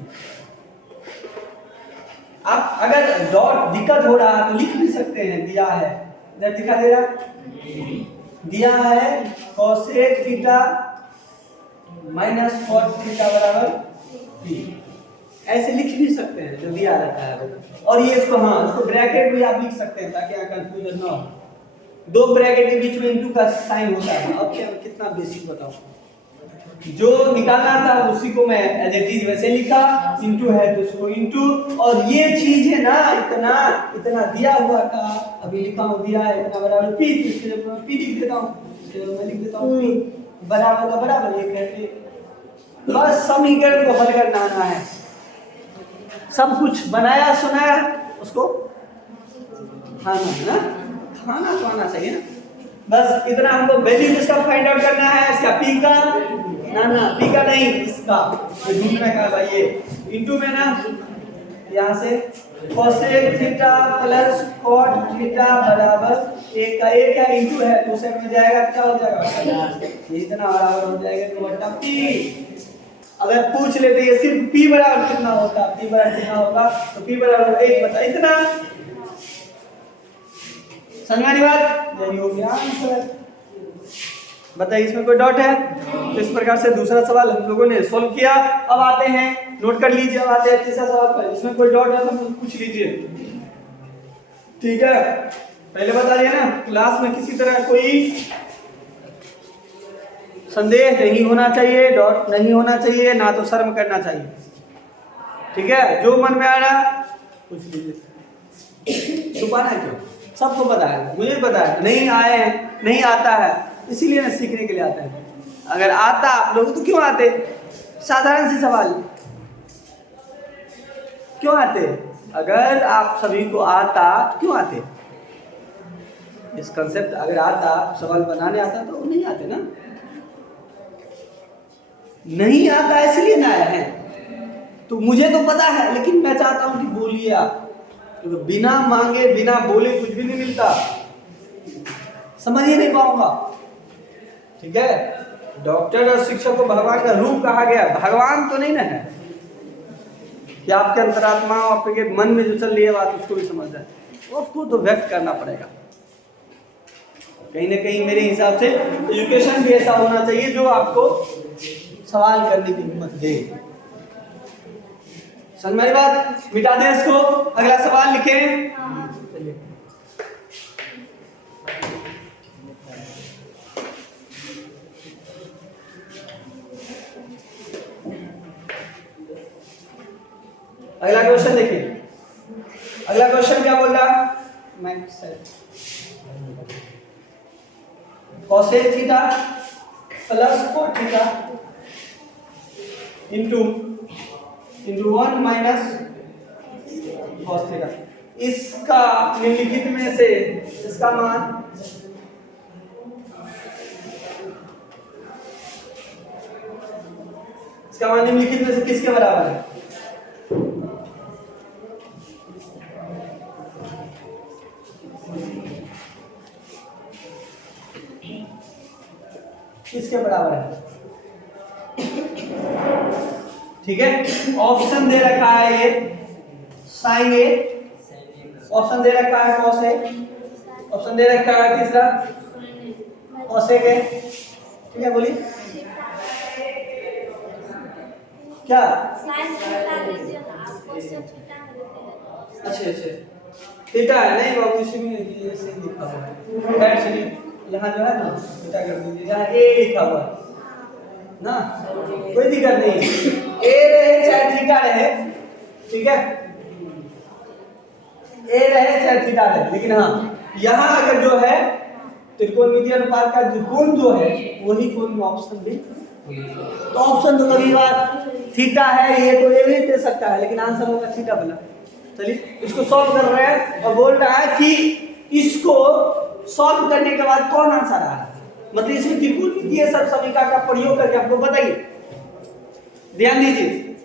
आप अगर डॉट दिक्कत हो रहा है तो लिख भी सकते हैं, दिया है इधर दिखा दे रहा, दिया है cosec theta minus cot theta बराबर p, ऐसे लिख भी सकते हैं जो दिया रहता है। और ये इसको हाँ इसको ब्रैकेट भी आप लिख सकते हैं ताकि यहाँ कंफ्यूजन ना हो। दो ब्रैकेट के बीच में इनटू का साइन होता है। अब क्या कितना बेसिक बताओ, जो निकालना था उसी को मैं एज इट इज वैसे लिखा, इनटू है तो उसको इनटू। और ये चीज है ना इतना दिया हुआ था, अभी लिखा हूं दिया है इतना बराबर p, इसके लिए मैं p लिख देता हूं, इसके लिए मैं लिख देता हूं p बराबर का बराबर ये कहते बस समीकरण को हल करना आना है। सब कुछ बनाया सुनाया, उसको खाना है ना, खाना तो आना चाहिए ना। बस इतना हमको वैल्यू इसका फाइंड आउट करना है, इसका p का ना p का नहीं, इसका ये ढूंढना है भाई। ये इनटू में ना यहां से cosec theta plus cot theta बराबर एक का एक है, इनटू है तो सेट में जाएगा, क्या हो जाएगा ये इतना बराबर हो जाएगा तो बटा p। अगर पूछ लेते ये सिर्फ p बराबर कितना होता, p बराबर कितना होगा, तो p बराबर 1 बटा इतना। समझ में बात? यही हो गया आंसर। बताइए इसमें कोई डाउट है? तो इस प्रकार से दूसरा सवाल हम लोगों ने सॉल्व किया। अब आते हैं, नोट कर लीजिए, अब आते हैं तीसरा सवाल पर। इसमें कोई डाउट है तो पूछ लीजिए, ठीक है? पहले बता दिया ना, क्लास में किसी तरह कोई संदेह नहीं होना चाहिए, डाउट नहीं होना चाहिए, ना तो शर्म करना चाहिए, ठीक है? जो मन में आ रहा पूछ लीजिए, छुपाना क्यों? सबको पता है, मुझे पता है, नहीं आए हैं, नहीं आता है, इसीलिए ना सीखने के लिए आते हैं। अगर आता आप लोग तो क्यों आते? साधारण सी सवाल, क्यों आते? अगर आप सभी को आता तो क्यों आते? इस कंसेप्ट अगर आता, सवाल बनाने आता तो नहीं आते ना, नहीं आता इसलिए ना आए हैं। तो मुझे तो पता है, लेकिन मैं चाहता हूं कि बोलिए आप, क्योंकि तो बिना मांगे बिना बोले कुछ भी नहीं मिलता, समझ ही नहीं पाऊंगा, ठीक है? डॉक्टर और शिक्षक को भगवान का रूप कहा गया, भगवान तो नहीं ना है कि आपके अंतरात्मा आपके मन में जो चल रही है बात उसको भी समझ जाए, उसको तो व्यक्त करना पड़ेगा कहीं ना कहीं। मेरे हिसाब से एजुकेशन भी ऐसा होना चाहिए जो आपको सवाल करने की हिम्मत दे। समझ मेरी बात? मिटा दें इसको, अगला सवाल लिखें। अगला क्वेश्चन देखिए, अगला क्वेश्चन क्या बोल रहा? cosec theta plus cot theta into 1 minus cos theta, इसका निम्नलिखित में से इसका मान निम्नलिखित में से किसके बराबर है? किसके बराबर है? ठीक है, ऑप्शन दे रखा है ये sin A, ऑप्शन दे रखा है cos A, ऑप्शन दे रखा है तीसरा कोसेक है, ठीक है बोलिए क्या। अच्छा अच्छा थीटा है नहीं बाबू, इसी में ये सही लिखा हुआ है। राइट चलिए यहाँ जो है ना थीटा कर दीजिए, यहाँ ए लिखा हुआ है ना, कोई दिक्कत नहीं। ए रहे चाहे थीटा रहे, ठीक है, ए रहे चाहे थीटा रहे, लेकिन हाँ यहाँ अगर जो है त्रिकोणमितीय अनुपात का जो कोण जो है वही कोण ऑप्शन भी, तो ऑप्शन तो कभी बार थीटा है ये तो ये भी दे सकता है, लेकिन आंसर होगा थीटा वाला। चलिए इसको सॉल्व कर रहे हैं और बोल रहा है कि इसको सॉल्व करने के बाद कौन आंसर आ रहा है, मतलब इसमें त्रिकोणमितीय सब समीकरण का प्रयोग करके आपको बताइए, ध्यान दीजिए,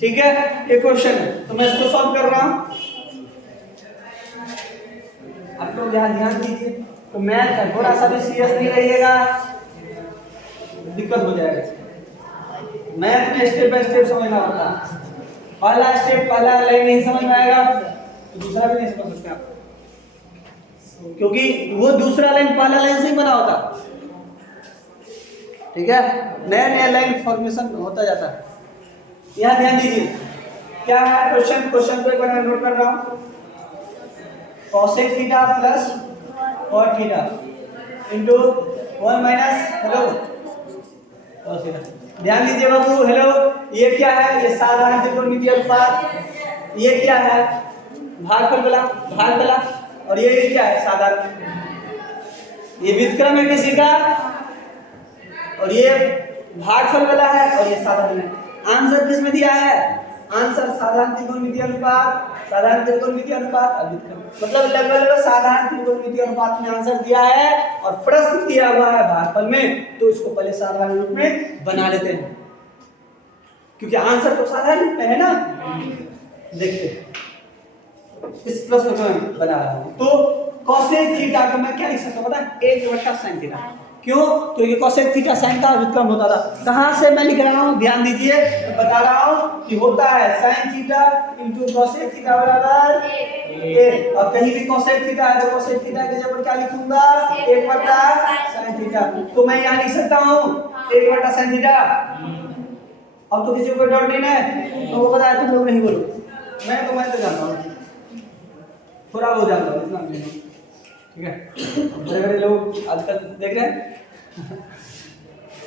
ठीक है। एक क्वेश्चन है तो मैं इसको सॉल्व कर रहा हूं, आप लोग ध्यान दीजिए। तो मैथ है थोड़ा सा भी सीरियस नहीं रहिएगा, दिक्कत हो जाएगा। मैथ में स्टेप बाय स्टेप समझना होता है, पहला स्टेप पहला लाइन नहीं समझ में आएगा तो दूसरा भी नहीं समझ सकते आप, क्योंकि वो दूसरा लाइन पहला लाइन से ही बना होता, ठीक है। नया नया लाइन फॉर्मेशन होता जाता है। यहाँ ध्यान दीजिए क्या है क्वेश्चन, क्वेश्चन को एक बार नोट कर रहा हूँ। cosec theta plus cot theta into 1 minus hello cos theta. ध्यान दीजिए बाबू, हेलो ये क्या है, ये साधारण त्रिकोणमितीय अनुपात, ये क्या है भागफल वाला, और ये क्या है साधारण, ये व्युत्क्रम है किसी का, और ये भागफल वाला है, और ये साधारण है। आंसर किस में दिया है, आंसर साधारण त्रिकोणमितीय अनुपात, साधारण त्रिकोणमितीय अनुपात और व्युत्क्रम, मतलब लगभग साधारण त्रिकोणमितीय अनुपात में आंसर दिया है और प्रश्न दिया हुआ है भागफल में, तो इसको पहले साधारण रूप में बना लेते हैं, क्योंकि आंसर तो साधारण रूप में है ना। देखते हैं इस प्रश्न को मैं बना रहा हूं, तो cosec थीटा को मैं क्या लिख सकता हूं पता है, 1/sin थीटा। क्यों, क्योंकि cosec थीटा sin का व्युत्क्रम होता था। कहां से मैं लिख रहा हूं, ध्यान दीजिए, मैं बता रहा हूं कि होता है sin theta into cosec theta बराबर a, और कहीं भी cosec थीटा है तो cosec थीटा की जगह क्या लिखूंगा 1/sin थीटा, तो मैं यहां लिख सकता हूं 1/sin थीटा। अब तो किसी को डाउट नहीं है, तो वो बताया तुम लोग नहीं बोलो, मैं तो जानता हूं, थोड़ा बहुत जानता हूं, इतना नहीं, ठीक है। बड़े-बड़े लोग आजकल देख रहे हैं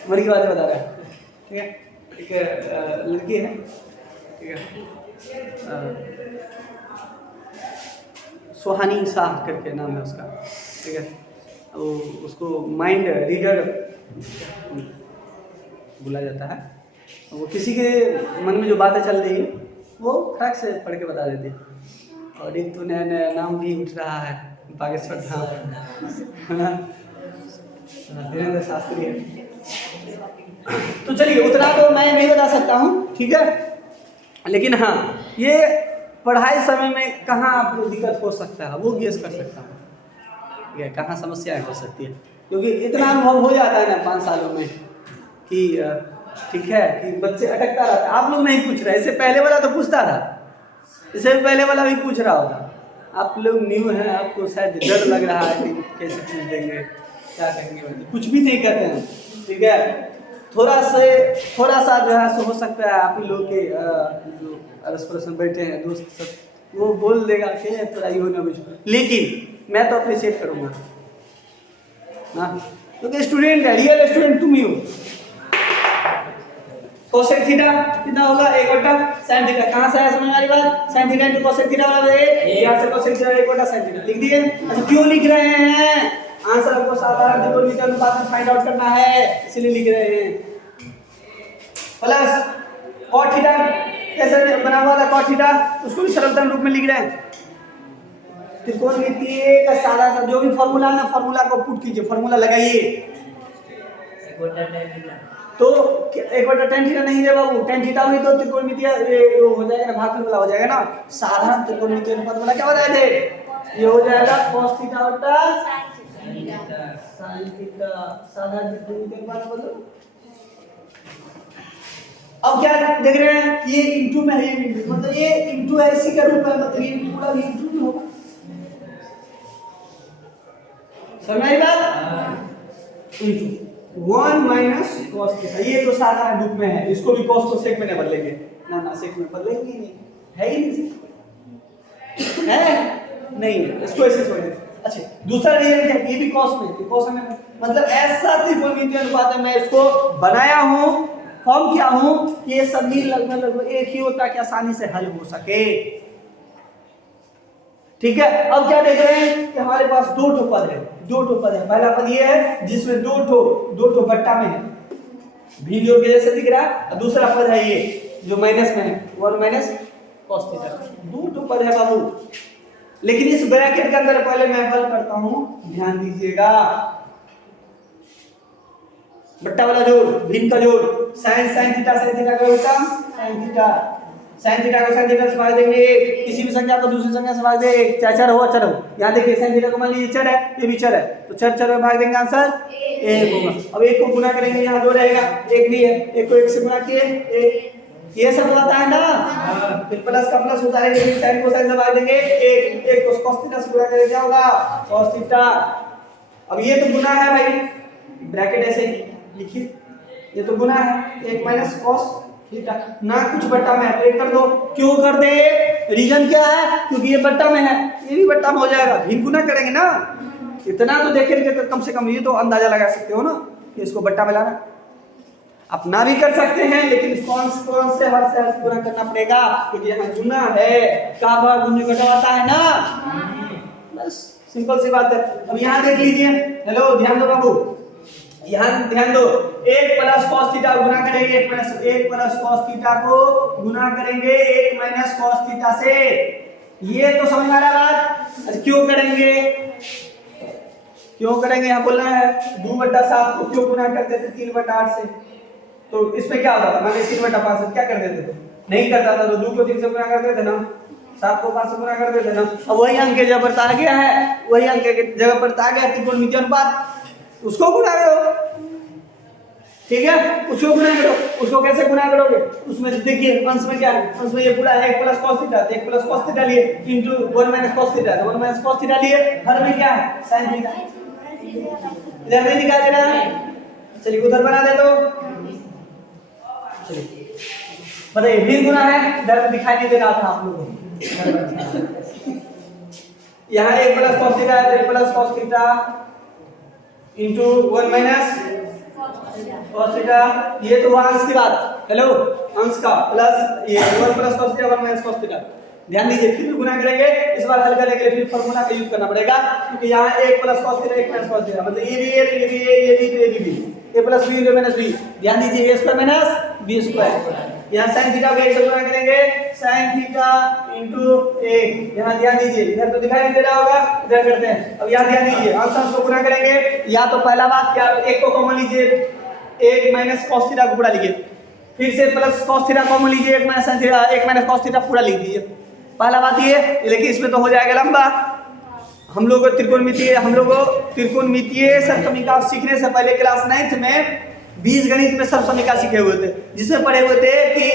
मरी की बातें बता रहे हैं, ठीक है। एक लड़की है, ठीक है, सुहानी शाह करके नाम है उसका, ठीक है। वो उसको माइंड रीडर बोला जाता है, वो किसी के मन में जो बातें चल रही है वो फटाक से पढ़ के बता देती है। और एक तो नया नया नाम भी उठ रहा है बागेश्वर धाम, धीरेन्द्र शास्त्री है। तो चलिए उतना तो मैं नहीं बता सकता हूँ, ठीक है, लेकिन हाँ ये पढ़ाई समय में कहाँ आपको दिक्कत हो सकता है वो गेस कर सकता हूँ, ठीक है, कहाँ समस्याएं हो सकती है, क्योंकि इतना अनुभव हो जाता है ना 5 सालों में कि ठीक है कि बच्चे अटकता रहता है। आप लोग नहीं पूछ रहे, इससे पहले वाला तो पूछता था, इससे पहले वाला भी पूछ रहा होता। आप लोग न्यू हैं, आपको शायद डर लग रहा है कि कैसे पूछ देंगे, क्या कहेंगे, कुछ भी नहीं कहते हैं, ठीक है। थोड़ा सा जो है सो हो सकता है आप लोग के जो अड़ोस पड़ोस में बैठे हैं दोस्त सब, वो बोल देगा कि थोड़ा ये ना कुछ, लेकिन मैं तो अप्रिशिएट करूँगा ना, क्योंकि स्टूडेंट है, रियल स्टूडेंट तुम ही हो। cosec थीटा कितना होगा 1/sin थीटा, कहां से आया समझ में आ रही बात, sin theta into cosec theta बराबर है, यहां से cosec थीटा 1/sin थीटा लिख दिए। अच्छा क्यों लिख रहे हैं, आंसर आपको साधारण त्रिकोणमितीय अनुपात में फाइंड आउट करना है, इसलिए लिख रहे हैं। प्लस cot थीटा कैसे बना हुआ था, cot थीटा उसको भी सरलतम रूप में लिख रहे हैं। त्रिकोणमितीय का सादा सा जो भी फार्मूला है ना, फार्मूला को पुट कीजिए, फार्मूला लगाइए। तो 1/tan थीटा नहीं है बाबू, tan थीटा हुई तो त्रिकोणमितीय हो जाएगा ना, भागफल वाला हो जाएगा ना। साधारण त्रिकोणमितीय अनुपात वाला क्या बताए थे, ये हो जाएगा cos थीटा बटा sin थीटा, साधारण त्रिकोणमितीय अनुपात बोलो। अब क्या देख रहे हैं, ये इनटू में है, ये मतलब ये इनटू है, इसी का रूप है, मतलब ये पूरा भी इनटू में होगा। समझ में आई बात? इंटू 1 माइनस cos थीटा, ये तो साधारण रूप में है, इसको भी cos को sec में नहीं बदलेंगे, ना sec में बदलेंगे नहीं, है ही नहीं, है नहीं, इसको ऐसे छोड़ देते। अच्छा, दूसरा रीजन क्या, ये भी cos में, cos में मतलब ऐसा त्रिकोणमितीय अनुपात है, मैं इसको बनाया हूं, फॉर्म किया हूं कि ये सभी लगभग एक ही होता कि आसानी से हल हो सके। ठीक है, अब क्या देख रहे हैं कि हमारे पास दो ठो पद है, पहला पद ये है जिसमें दो ठो बट्टा में है, वीडियो के जैसे दिख रहा है, और दूसरा पद है ये जो माइनस में है, 1 माइनस cos थीटा, दो ठो पद है बाबू। लेकिन इस ब्रैकेट के अंदर पहले मैं हल करता हूं, ध्यान दीजिएगा, बट्टा वाला जोड़, भिन्न का जोड़, sin थीटा का होता sin थीटा को sin थीटा से भाग देंगे एक, किसी भी संख्या को दूसरी संख्या से भाग दे एक, चाहे चर हो अचर हो। यहाँ देखिए sin थीटा को मान लीजिए चर है, ये भी चर है, तो चर में भाग देंगे, आंसर 1 होगा। अब एक को गुना करेंगे, यहाँ 2 रहेगा, एक भी है, एक को 1 से गुना किए 1, ये सब तो आता है ना, फिर प्लस का प्लस उतारेंगे, sin को sin से भाग देंगे 1, एक को cos थीटा से गुना करेंगे, क्या होगा cos थीटा। अब ये तो गुना है भाई, ब्रैकेट ऐसे लिखिए, ये तो गुना है, 1 माइनस cos थीटा, ना कुछ बट्टा में है तो एक कर दो, क्यों कर दे, रीजन क्या है, क्योंकि ये बट्टा में है, ये भी बट्टा में हो जाएगा, भिन्न गुना करेंगे ना, इतना तो देखेंगे तो कम से कम ये तो अंदाजा लगा सकते हो ना कि इसको बट्टा में लाना। अपना भी कर सकते हैं, लेकिन कौन से हर से पूरा करना पड़ेगा, क्योंकि यहाँ गुना है, का भाग गुने घटाता है ना, बस सिंपल सी बात है। अब यहाँ देख लीजिए, हेलो ध्यान दो बाबू, यहाँ ध्यान दो, 1 प्लस cos थीटा गुना करेंगे, 1 प्लस cos थीटा को गुना करेंगे 1 माइनस cos थीटा से, ये तो समझ में आ रहा बात। अच्छा क्यों करेंगे, यहाँ बोलना है 2/7 को क्यों गुना करते थे 3/8 से, तो इसमें क्या होता था, मान लीजिए 3/5 से क्या कर देते थे, नहीं करता था तो 2 को 3 से गुना करते थे ना, 7 को 5 से गुना कर देते ना। अब वही अंक के जगह पर आ गया है, वही अंक के जगह पर आ गया त्रिकोणमितीय अनुपात, उसको गुना करो, ठीक है, उसको गुना करो, उसको कैसे गुना करोगे, उसमें देखिए अंश में क्या है, अंश में ये पूरा 1 plus cos theta, 1 plus cos theta लिए into 1 minus cos theta, 1 minus cos theta लिए, हर में क्या है sin थीटा, इधर नहीं दिखा दे रहा है, चलिए उधर बना दे तो, चलिए बताइए भी गुना है, इधर दिखाई नहीं दे रहा था आप लोगों को, यहाँ 1 प्लस cos थीटा है, 1 plus cos theta into 1 minus cos theta, ये तो अंश की बात, हेलो अंश का प्लस ये 1 plus cos theta 1 minus cos theta, ध्यान दीजिए फिर भी गुना करेंगे, इस बार हल करने के लिए फिर फार्मूला का यूज करना पड़ेगा, क्योंकि यहाँ 1 plus cos theta 1 minus cos theta, मतलब ये भी है, ये भी है, ये भी, ये भी, a plus b minus b, ध्यान दीजिए a square minus b square, यहाँ sin थीटा को 1 से गुना करेंगे, sin थीटा इनटू 1, यहाँ ध्यान दीजिए, इधर तो दिखाई नहीं दे रहा होगा, इधर करते हैं, अब यहाँ ध्यान दीजिए, अंश को गुना करेंगे, या तो पहला बात क्या, 1 को कॉमन लीजिए, 1 माइनस cos थीटा को पूरा लिखिए, फिर से प्लस cos थीटा कॉमन लीजिए, 1 minus sin theta, 1 minus cos theta पूरा लिख दीजिए, पहला बात ये, लेकिन इसमें तो हो जाएगा लंबा, हम लोग त्रिकोणमितीय सरसमीका सीखने से पहले क्लास 9th में बीजगणित में सरसमीका सीखे हुए थे, जिसमें पढ़े हुए थे कि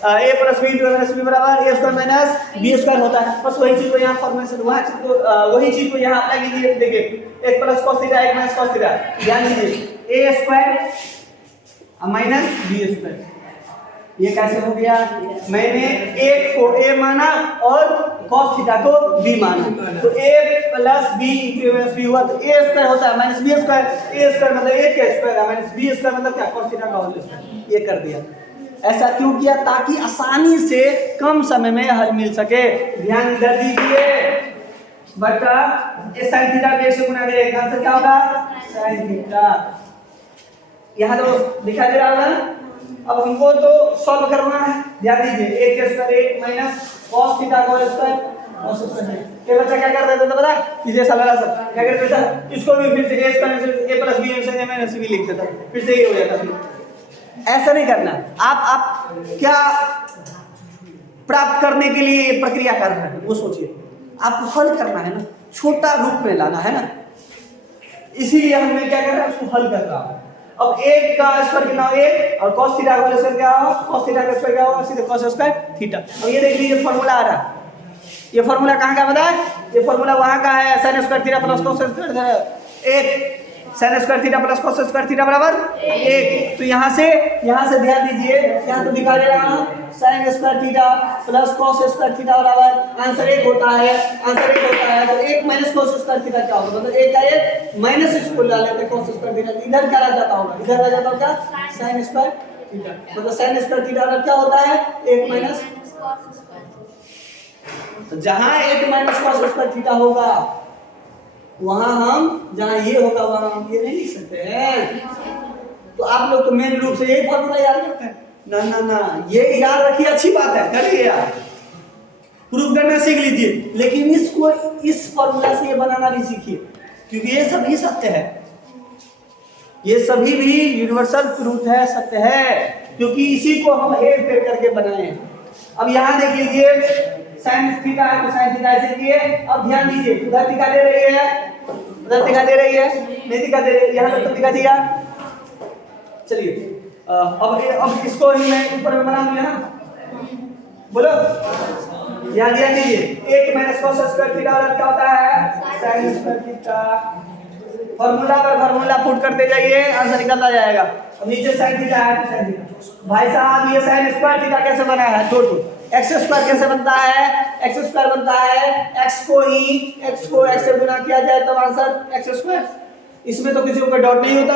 a plus b minus b बराबर a square minus b square होता है, बस वही चीज को यहाँ फॉर्मेशन वही चीज को यहाँ अप्लाई कीजिए, देखिए 1 plus cos theta 1 minus cos theta, ध्यान दीजिए a square minus b square, ये कैसे हो गया, मैंने 1 को a माना और cos थीटा को b माना, तो a plus b into minus b हुआ, तो a स्क्वायर होता है minus b square, a square मतलब a का स्क्वायर है माइनस b स्क्वायर मतलब क्या cos थीटा का होल स्क्वायर, ये कर दिया। ऐसा क्यों किया, ताकि आसानी से कम समय में हल मिल सके, ध्यान इधर दीजिए, बटा ये sin थीटा को 1 से गुना करेंगे, आंसर क्या होगा sin थीटा, यहाँ तो दिखाई दे रहा होगा ना। अब हमको तो सॉल्व करना है, ध्यान दीजिए 1 का स्क्वायर 1 माइनस cos थीटा का होल स्क्वायर cos स्क्वायर, ये बच्चा क्या कर देता था पता है, इसे साला सब क्या करते था, इसको भी फिर से a square a plus b से माइनस b लिख देता, फिर से ये हो जाता। ऐसा नहीं करना, आप क्या प्राप्त करने के लिए प्रक्रिया कर रहे हैं वो सोचिए, आपको हल करना है ना, छोटा रूप में लाना है ना, इसीलिए हमने क्या कर रहा है उसको हल कर रहा हूं। अब 1 का स्क्वायर कितना हो 1 और cos थीटा का होल स्क्वायर क्या हो, cos थीटा का स्क्वायर क्या होगा सीधे cos स्क्वायर थीटा। अब ये देख लीजिए फार्मूला आ रहा है, ये फार्मूला कहाँ का पता है, ये फार्मूला वहां का है sin square theta plus cos square 1 sign square theta plus cos square theta बराबर 1। तो यहाँ से ध्यान दीजिए, यहाँ तो दिखा दे रहा हूँ sign square theta plus cos square theta बराबर आंसर 1 होता है, आंसर 1 होता है। तो 1 माइनस कॉस स्क्वायर थीटा क्या होगा, मतलब 1 का 1 माइनस इसको ला लेते कॉस स्क्वायर थीटा, इधर क्या रह जाता होगा, इधर रह जाता होगा साइन स्क्वायर थीटा, मतलब साइन स्क्वायर थीटा का क्या होता है 1 माइनस। तो जहां 1 माइनस कॉस स्क्वायर थीटा होगा वहां हम, जहां ये होगा वहां हम ये नहीं लिख सकते हैं। तो आप लोग तो मेन रूप से यही फॉर्मूला याद करते हैं ना ना ना, ये याद रखिए, अच्छी बात है, करिए यार, प्रूफ करना सीख लीजिए, लेकिन इसको इस फॉर्मूला से ये बनाना भी सीखिए, क्योंकि ये सभी सत्य है, ये सभी भी यूनिवर्सल ट्रूथ है, सत्य है, क्योंकि इसी को हम हेर फेर करके बनाए हैं। अब यहाँ देख लीजिए साइन थीटा है तो साइन थीटा ऐसे किए। अब ध्यान दीजिए, उधर दिखा दे रही है, उधर दिखा दे रही है, नहीं दिखा दे रही, यहाँ तो दिखा दिया। चलिए अब इसको ही मैं ऊपर में बना दूंगा ना, बोलो ध्यान दीजिए, 1 माइनस कॉस स्क्वायर थीटा और क्या होता है साइन स्क्वायर थीटा। फॉर्मूला पर फॉर्मूला पुट करते जाइए, आंसर निकलता जाएगा। अब नीचे साइन थीटा है तो साइन थीटा, भाई साहब ये साइन स्क्वायर थीटा कैसे बना है, छोड़ एक्स स्क्वायर कैसे बनता है, एक्स स्क्वायर बनता है एक्स को एक्स से गुना किया जाए तो आंसर एक्स स्क्वायर। इसमें तो किसी को कोई डाउट नहीं होता,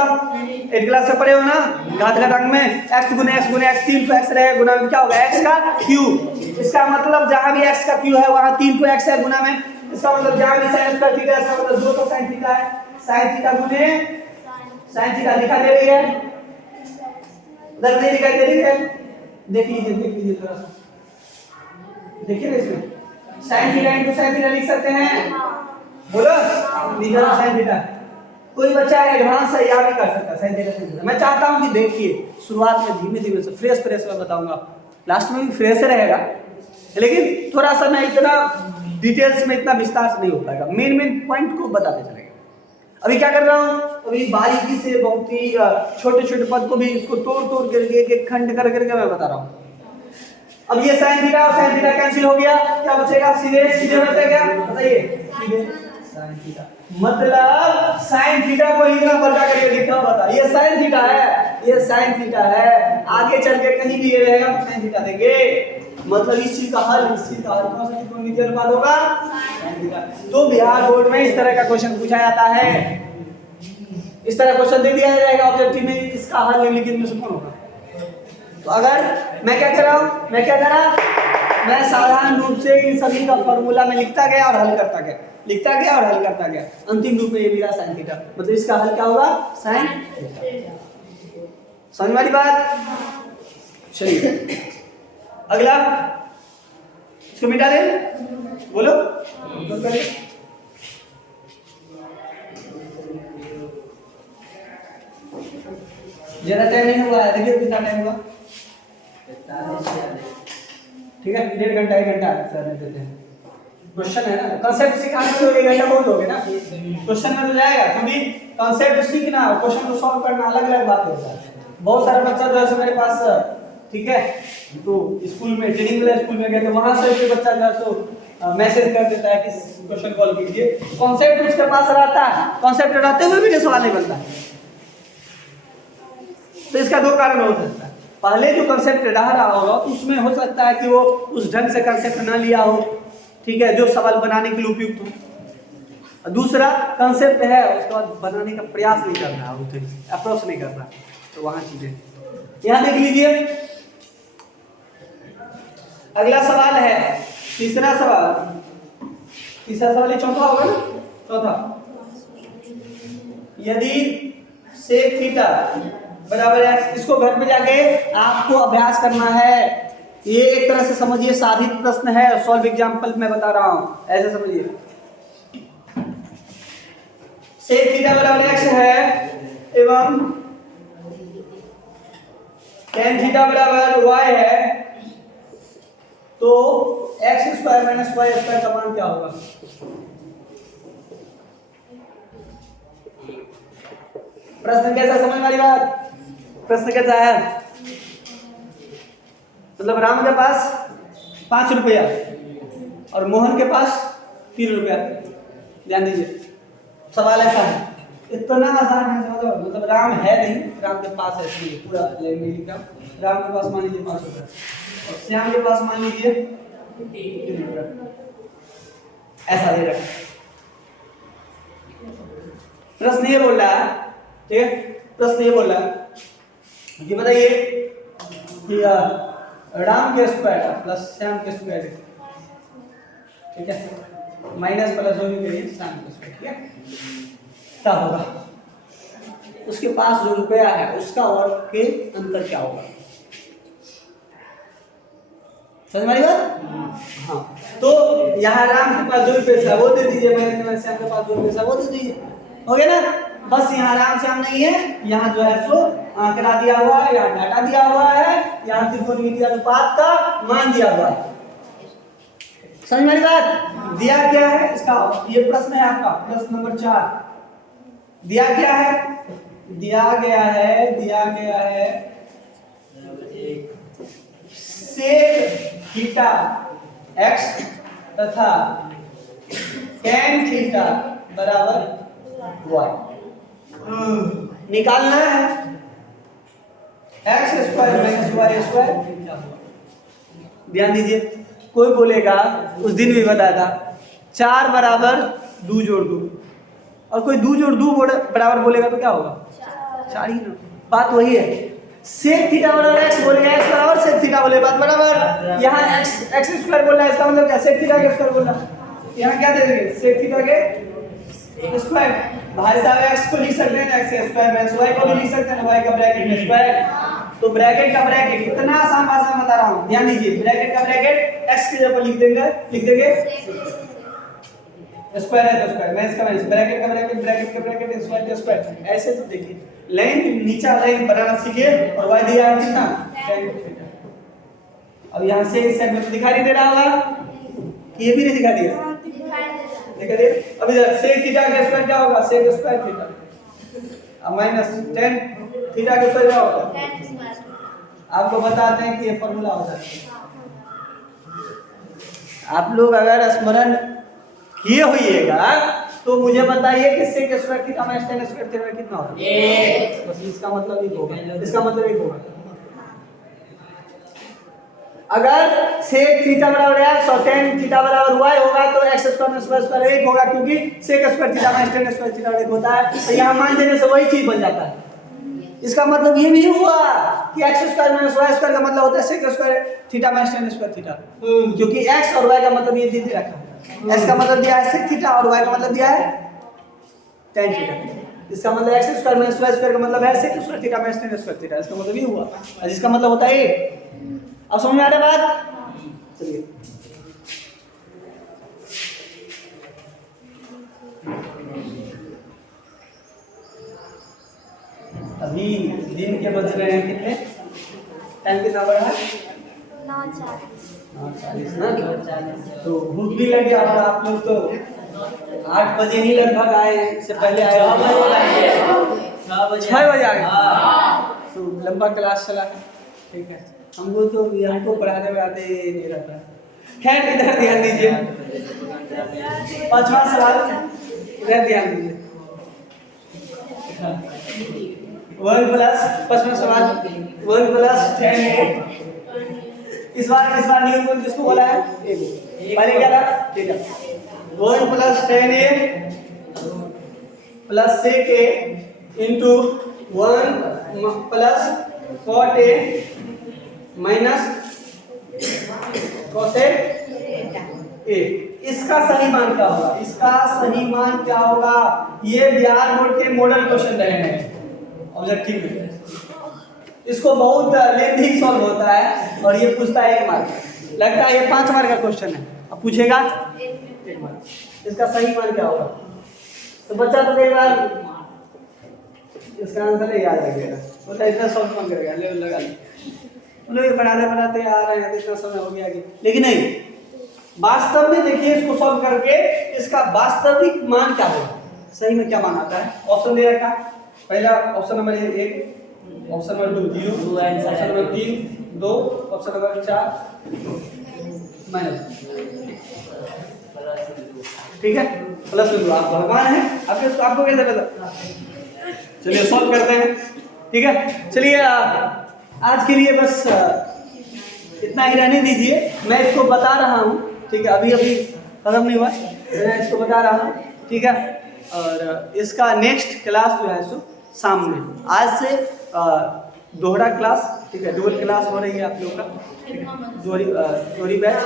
8 क्लास से पढ़े हो ना, घात घातांक में x गुने x 3 को x रहेगा, गुना में क्या होगा x का क्यूब। इसका मतलब जहां भी x का क्यूब है वहां 3 को x है गुना में, इसका मतलब जहां भी sin स्क्वायर थीटा है इसका मतलब 2 तो sin थीटा है, sin थीटा गुने sin थीटा दिखा दे रही है, उधर नहीं दिखाई दे रही है, देख लीजिए थोड़ा सा देखिए ना, इसमें sin theta into sin theta लिख सकते हैं, बोलो निकल sin थीटा। कोई बच्चा एडवांस है या भी कर सकता है sin थीटा। मैं चाहता हूं कि देखिए शुरुआत में धीमे से फ्रेश में बताऊंगा, लास्ट में भी फ्रेश रहेगा, लेकिन थोड़ा सा मैं इतना डिटेल्स में इतना विस्तार से नहीं हो पाएगा, मेन पॉइंट को बताते चलेंगे। अभी क्या कर रहा हूं, अभी बारीकी से बहुत ही छोटे पद को भी इसको तोड़ करके एक खंड करके मैं बता रहा हूं। अब ये sin थीटा और sin थीटा कैंसिल हो गया, क्या बचेगा, सीधे बचेगा, बताइए सीधे sin थीटा, मतलब sin थीटा को इतना पलटा करके लिखा बता, ये sin थीटा है, ये sin थीटा है, आगे चल के कहीं भी ये रहेगा तो sin थीटा देंगे, मतलब इस चीज का हल कौन सा त्रिकोणमितीय अनुपात होगा sin थीटा। तो बिहार बोर्ड में इस तरह का क्वेश्चन पूछा जाता है, इस तरह क्वेश्चन दे दिया जाएगा ऑब्जेक्टिव में, इसका हल निम्नलिखित में से कौन होगा। तो अगर मैं क्या कर रहा हूं, मैं साधारण रूप से इन सभी का फॉर्मूला में लिखता गया और हल करता गया, अंतिम रूप में ये मिला sin थीटा, मतलब इसका हल क्या होगा sin थीटा। समझ वाली बात। चलिए अगला, इसको मिटा दे, बोलो ज्यादा टाइम नहीं हुआ है, देखिए कितना टाइम हुआ, ठीक है 1.5 घंटा 1 घंटा सर देते हैं। क्वेश्चन है ना, कांसेप्ट सिखाने के लिए 1 घंटा बहुत हो गया ना, क्वेश्चन में तो जाएगा, क्योंकि कांसेप्ट सीखना क्वेश्चन को सॉल्व करना अलग बात होता है। बहुत सारे बच्चा जो है मेरे पास, ठीक है, तो स्कूल में ट्रेनिंग वाले स्कूल में गए तो वहां से बच्चा जो है सो मैसेज कर देता है कि क्वेश्चन कॉल कीजिए, कांसेप्ट उसके पास रहता है, कांसेप्ट रहते हुए भी सवाल नहीं बनता है। तो इसका 2 कारण हो सकता है, पहले जो कंसेप्ट रहा होगा उसमें हो सकता है कि वो उस ढंग से कंसेप्ट ना लिया हो, ठीक है, जो सवाल बनाने के लिए उपयुक्त हो। दूसरा कंसेप्ट है उसके बाद बनाने का प्रयास नहीं कर रहा, अप्रोच नहीं कर रहा, तो वहां चीजें। यहाँ देख लीजिए अगला सवाल है, तीसरा सवाल चौथा होगा ना, चौथा, यदि sec थीटा बराबर x, इसको घर पे जाके आपको अभ्यास करना है, ये एक तरह से समझिए साधित प्रश्न है, सॉल्व एग्जांपल मैं बता रहा हूं, ऐसे समझिए। sec थीटा बराबर x है एवं tan थीटा बराबर y है, तो x square minus y square का मान क्या होगा। प्रश्न कैसा, समझ वाली बात, प्रश्न कैसा है, मतलब राम के पास 5 रुपया और मोहन के पास 3 रुपया, ध्यान दीजिए सवाल ऐसा है, इतना आसान है समझो, मतलब राम है नहीं, राम के पास है इसलिए पूरा लाइन में लिखा। राम के पास मान लीजिए 500 रुपये और श्याम के पास मान लीजिए 3 रुपये, ऐसा दे रखा। प्रश्न ये बोल रहा है, ठीक है, प्रश्न ये बोल रहा है कि बताइए कि राम के स्क्वायर प्लस श्याम के स्क्वायर, ठीक है, माइनस प्लस जो भी करिए श्याम के स्क्वायर, ठीक है, क्या होगा? उसके पास जो रुपया है उसका वर्ग के अंतर क्या होगा? समझ में आई बात? हाँ, तो यहाँ राम के पास जो भी पैसा है वो दे दीजिए, मैंने श्याम के पास जो भी पैसा है वो दे दीजिए, हो गया ना? बस यहाँ राम श्याम नहीं है, यहाँ जो है सो आंकड़ा दिया हुआ है, यहाँ डाटा दिया हुआ है, यहाँ त्रिकोणमितीय अनुपात का मान दिया हुआ है। समझ में आई बात? दिया क्या है इसका, ये प्रश्न है आपका, प्रश्न नंबर 4। दिया क्या है? दिया गया है सेक थीटा x तथा tan थीटा बराबर y निकालना है। x square minus y square, ध्यान दीजिए, कोई बोलेगा, उस दिन भी बताया था 4 बराबर 2 जोड़ 2, और कोई 2 जोड़ 2 बराबर बोलेगा तो क्या होगा? 4 ही ना, बात वही है। सेक थीटा बराबर x बोलेगा, x बराबर सेक थीटा बोले, बात बराबर। यहाँ x स्क्वायर बोल रहा है, इसका मतलब क्या? सेक थीटा के स्क्वायर बोल रहा है। यहाँ क्या दे देंगे? सेक थीटा के स्क्वायर। भाई साहब x को लिख सकते हैं x स्क्वायर माइनस y को भी लिख सकते हैं y का ब्रैकेट में स्क्वायर। तो ब्रैकेट का ब्रैकेट, इतना आसान भाषा में बता रहा हूँ, ध्यान दीजिए, ब्रैकेट का ब्रैकेट x की जगह पर लिख देंगे स्क्वायर है तो स्क्वायर, माइनस का माइनस, ब्रैकेट का ब्रैकेट, ब्रैकेट का ब्रैकेट, स्क्वायर का स्क्वायर। ऐसे तो देखिए लाइन नीचा लाइन बनाना सीखिए, और y दिया है कितना? tan theta. अब यहाँ से इस साइड में तो दिखाई नहीं दे रहा होगा, ये भी नहीं दिखाई दिया, दिखाई दे। अब इधर sec थीटा का स्क्वायर क्या होगा? sec स्क्वायर थीटा, अब माइनस tan थीटा का स्क्वायर क्या होगा? आपको बताते हैं कि ये फॉर्मूला होता है। आप लोग अगर स्मरण किए होइएगा तो मुझे बताइए कि sec square theta minus tan square theta कितना होगा? 1। बस इसका मतलब एक होगा, इसका मतलब एक होगा। अगर sec थीटा बराबर x और tan थीटा बराबर y होगा तो x square minus y square 1 होगा, क्योंकि sec square theta minus tan square theta 1 होता है। तो यहाँ मान देने से वही चीज बन जाता है। इसका मतलब ये भी हुआ कि x square minus y square का मतलब होता है sec square theta minus tan square theta, क्योंकि x और y का मतलब ये दे रखा है। x का मतलब दिया है sec थीटा और y का मतलब दिया है tan थीटा। इसका मतलब x square minus y square का मतलब है sec square theta minus tan square theta. इसका मतलब ये हुआ, और इसका मतलब होता है 1। अब समझ में आ रहा है बात? चलिए अभी दिन के बज रहे हैं कितने? टाइम कितना बड़ा है? 9:40 ना? तो भूख भी लग गया होगा आप लोग, तो 8 बजे ही लगभग आए, इससे पहले आए 6 बजे आ गए। तो लंबा क्लास चला, ठीक है। हमको तो हमको पढ़ाने में आते नहीं रहता है। खैर इधर ध्यान दीजिए, 5वां सवाल इधर ध्यान दीजिए। 1 प्लस 5वां सवाल 1 प्लस tan a। इस बार नियम को किसको बोला है? पहले क्या था? Theta. 1 plus tan a plus sec a into 1 plus cot a minus cosec a। इसका सही मान क्या होगा? इसका सही मान क्या होगा? ये बिहार बोर्ड के मॉडल क्वेश्चन रहे हैं ऑब्जेक्टिव में। इसको बहुत लेंथी सॉल्व होता है और ये पूछता है 1 मार्क, लगता है ये 5 मार्क का क्वेश्चन है, अब पूछेगा 1 मार्क। इसका सही मान क्या होगा? तो बच्चा तो कई बार इसका आंसर याद रखेगा, बोलता इतना सॉल्व कौन करेगा, लेवल लगा ले। लोग पढ़ाते पढ़ाते आ रहे हैं, इतना समय हो गया कि, लेकिन नहीं, वास्तव में देखिए इसको सॉल्व करके इसका वास्तविक मान क्या होगा, सही में क्या मान आता है। ऑप्शन दे रखा, पहला option number 1, option number 2 0, option number 3 2, option number 4 -। ठीक है। प्लस में 2, आप भगवान हैं, आपको कैसे पता? चलिए सॉल्व करते हैं, ठीक है। चलिए आज के लिए बस इतना ही रहने दीजिए। मैं इसको बता रहा हूँ, ठीक है, अभी खत्म नहीं हुआ, मैं इसको बता रहा हूँ, ठीक है। और इसका नेक्स्ट क्लास जो है सो शाम में, आज से दोहरा क्लास, ठीक है, डुअल क्लास हो रही है आप लोग का, दोहरी बैच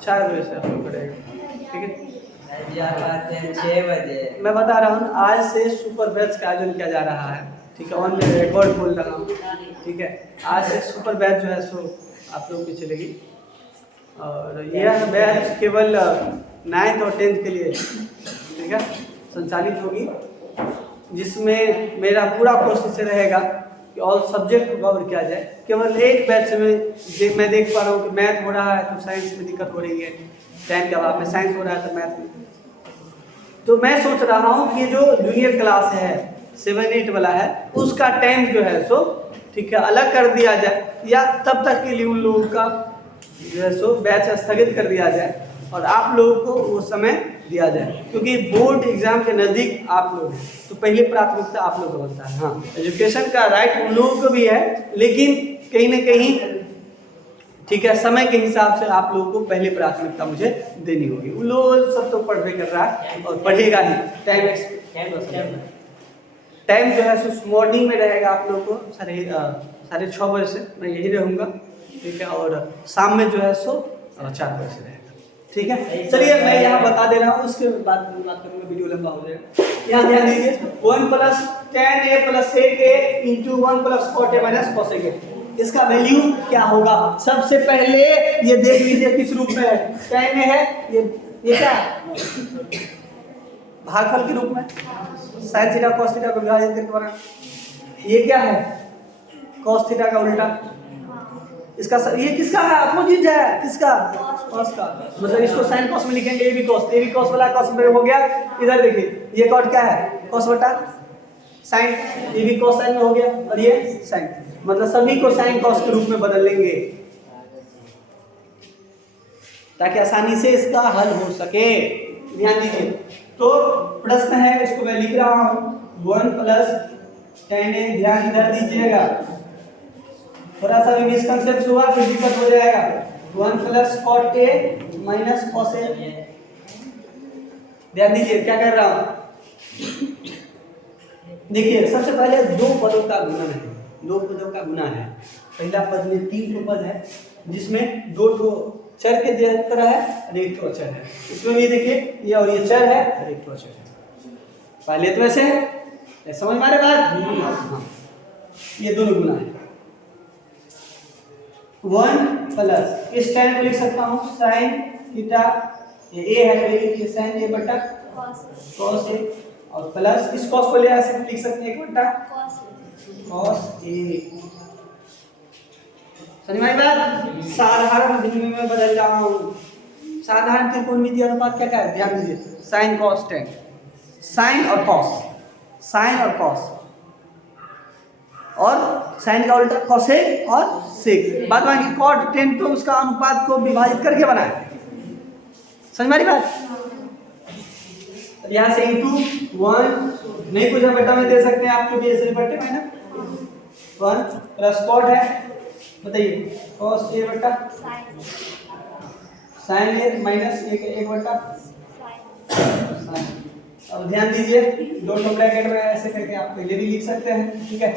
4 बजे से आप लोग पढ़ेगा, ठीक है। 6 बजे मैं बता रहा हूँ आज से सुपर बैच का आयोजन किया जा रहा है, ठीक है, ऑन रिकॉर्ड बोल रहा हूँ, ठीक है। आज से सुपर बैच जो है सो आप लोगों की चलेगी, और यह बैच केवल 9th और 10th के लिए, ठीक है, संचालित होगी, जिसमें मेरा पूरा कोशिश रहेगा कि ऑल सब्जेक्ट को कवर किया जाए। केवल एक बैच में मैं देख पा रहा हूँ कि मैथ हो रहा है तो साइंस में दिक्कत हो रही है, 10th के बाद में साइंस हो रहा है तो मैथ में, तो मैं सोच रहा हूँ कि जो जूनियर क्लास है 7-8 वाला है उसका टाइम जो है सो, ठीक है, अलग कर दिया जाए, या तब तक के लिए उन लोगों का जो है सो बैच स्थगित कर दिया जाए और आप लोगों को वो समय दिया जाए, क्योंकि बोर्ड एग्जाम के नज़दीक आप लोग हैं, तो पहले प्राथमिकता आप लोग को बनता है। हाँ, एजुकेशन का राइट उन लोगों को भी है, लेकिन कहीं ना कहीं, ठीक है, समय के हिसाब से आप लोगों को पहले प्राथमिकता मुझे देनी होगी। उन लोग सब तो पढ़ाई कर रहा है और पढ़ेगा ही, टाइम जो है सो मॉर्निंग में रहेगा आप लोगों को 6:30 बजे से मैं यही रहूँगा, ठीक है, और शाम में जो है सो 4 बजे से रहेगा, ठीक है। चलिए मैं यहाँ बता दे रहा हूँ, उसके बाद बात करूँगा, वीडियो लंबा हो जाएगा। यहाँ ध्यान दीजिए, 1 + 10a + 8a × 1 + 40 - cos a, इसका वैल्यू क्या होगा? सबसे पहले ये देख लीजिए किस रूप में है, 10a है, ये क्या है? भागफल के रूप में, sin थीटा cos थीटा को विभाजित करके बना। ये क्या है? cos थीटा का उल्टा। इसका ये किसका है? अपोजिट है, किसका? cos का। मतलब इसको sin cos में लिखेंगे, ये भी cos वाला cos में हो गया। इधर देखिए, ये कॉट क्या है? cos बटा sin, ये भी cos sin में हो गया, और ये sin, मतलब सभी को sin cos के रूप में बदल लेंगे ताकि आसानी से इसका हल हो सके। ध्यान दीजिए, तो प्रश्न है, इसको मैं लिख रहा हूँ 1 + 10a, ध्यान इधर दीजिएगा, थोड़ा सा भी मिसकंसेप्ट हुआ फिर दिक्कत हो जाएगा। 1 + cot a - cos a, ध्यान दीजिए क्या कर रहा हूँ। देखिए सबसे पहले 2 पदों का गुणन है, 2 पदों का गुना है। पहला पद में 3 पद है, जिसमें 2 चर के तरह है और 1 अचर है। इसमें भी देखिए, ये और ये चर है और 1 अचर है। पहले तो ऐसे है, समझ में आ रही बात? हाँ, ये दोनों गुना है। 1 + इस टाइम को लिख सकता हूँ sin थीटा, ये a है, ये sin a बटा cos a, और प्लस इस cos को लिख सकते हैं 1 बटा cos a। समझ में आई बात? साधारण विनिमय में बदल रहा हूँ। साधारण त्रिकोणमितीय अनुपात क्या है? ध्यान दीजिए, sin cos tan, sin और cos, sin और cos, और sin का उल्टा cos a और sec। बात बाकी cot tan तो उसका अनुपात को विभाजित करके बना है। समझ में आ रही बात? यहाँ से इंटू 1 नहीं पूछा बेटा, में दे सकते हैं आपको भी ऐसे बटे में ना, 1 + cot है, बताइए cos a बटा sin a माइनस 1 बटा sin। अब ध्यान दीजिए, दोनों ब्रैकेट में ऐसे करके आप पहले भी लिख सकते हैं, ठीक है,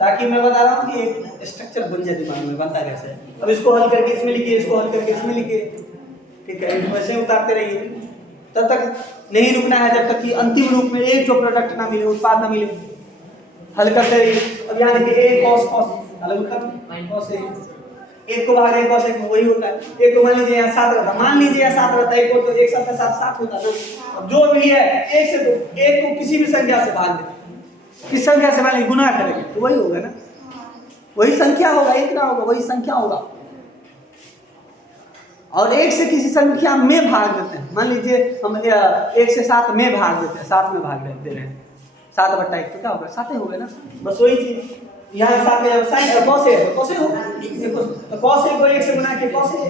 ताकि मैं बता रहा हूँ कि एक स्ट्रक्चर बन जाए दिमाग में, बनता कैसे। अब इसको हल करके इसमें लिखिए, इसको हल करके इसमें लिखिए, ठीक है, वैसे उतारते रहिए, तब तक नहीं रुकना है जब तक कि अंतिम रूप में एक जो प्रोडक्ट ना मिले, उत्पाद ना मिले, हल करते रहिए। अब यहाँ देखिए a cos अलग होता है, cos a, 1 को भाग 1 cos 1 वही होता है। 1 को मान लीजिए यहाँ 7 रहता, मान लीजिए यहाँ 7 रहता है, 1 को तो 1 7 का 7 होता है ना। अब जो भी है 1 से, तो 1 को किसी भी संख्या से भाग दे, किस संख्या से मान लीजिए गुना करेंगे तो वही होगा ना, वही संख्या होगा, एक ना होगा, वही संख्या होगा। और 1 से किसी संख्या में भाग देते हैं, मान लीजिए हम 1 से 7 में भाग देते हैं, 7 में भाग दे रहे हैं, 7 बटा 1 तो क्या होगा? 7 हो गया ना, बस वही चीज यहाँ 7 में sin cos a, cos a होगा, तो cos a को 1 से गुना के cos a,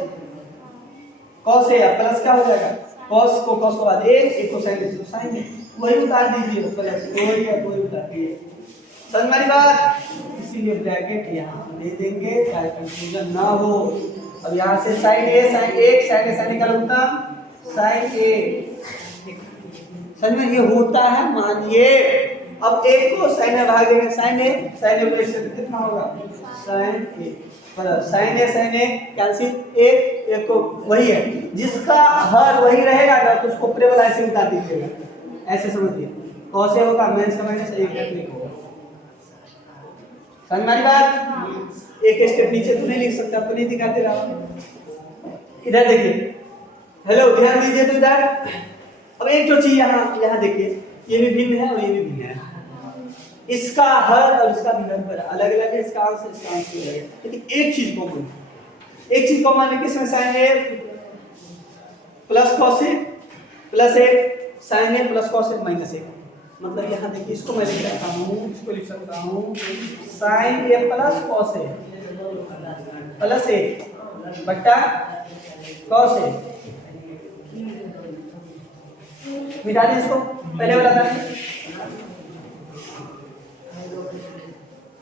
cos A plus क्या हो जाएगा, कॉस को बाद ए को साइन ए, साइन ए वही उतार दीजिए, प्लस वही है वही उतार दीजिए। समझ में आई बात? इसीलिए ब्रैकेट यहाँ दे देंगे ताकि कंफ्यूजन ना हो। अब यहाँ से साइन ए साइन एक साइन ए साइन निकालूंगा साइन ए, समझ में ये होता है। मानिए अब एक को साइन में भाग देंगे, साइन ए प्लस कितना होगा साइन ए प्लस साइन ए कैंसिल एक को वही है, जिसका हर वही रहेगा ना तो उसको प्रेबल ऐसे उतार दीजिएगा, ऐसे समझिए। कॉस ए होगा माइनस का माइनस एक होगा। समझ में आई बात? एक स्टेप नीचे तो नहीं लिख सकता, तो नहीं दिखाते रहा। इधर देखिए, हेलो ध्यान दीजिए तो इधर। अब एक जो चीज यहाँ देखिए, ये भी भिन्न है और ये भी भिन्न है। इसका हर और इसका भी हर अलग अलग है, इसका आंसर इसका आंसर अलग है, लेकिन एक चीज कॉमन है। किसमें sign A plus cos A plus A sign A plus cos A minus ए, मतलब यहाँ देखिए इसको मैं लिख सकता हूँ, इसको लिख सकता हूँ sign A plus cos A plus ए बट्टा कॉस ए। मिटा दें इसको, पहले वाला था।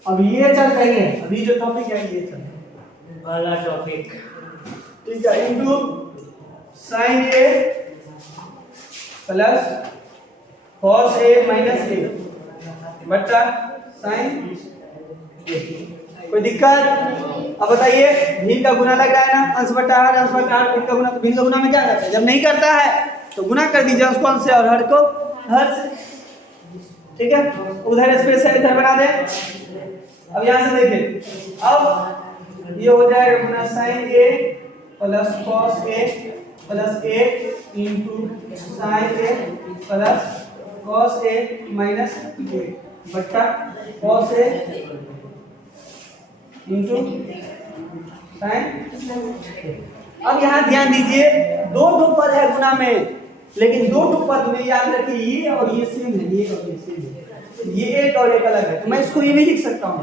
अब ये चल रही है, अभी जो टॉपिक है ये चल वाला टॉपिक, ठीक है, into sine A plus cos A minus ए बट्टा साइन ए। कोई दिक्कत? अब बताइए, भिन्न का गुना लग रहा है ना, अंश बट्टा हर, अंश बट्टा हर, भिन्न का गुना। तो भिन्न का गुना में क्या करते हैं, जब नहीं करता है तो गुना कर दीजिए अंश को अंश से और हर को हर से, ठीक है। उधर स्पेस है, इधर बना दें। अब यहाँ से देखिए, अब ये हो जाएगा गुना sign A plus cos A plus A into sine A plus cos A minus ए बट्टा कॉस ए इंटू साइन। अब यहाँ ध्यान दीजिए, दो पद है गुना में, लेकिन दो पद में याद रखिए ये और ये सेम है, ये और ये सेम है, ये एक और एक अलग है। तो मैं इसको ये भी लिख सकता हूँ,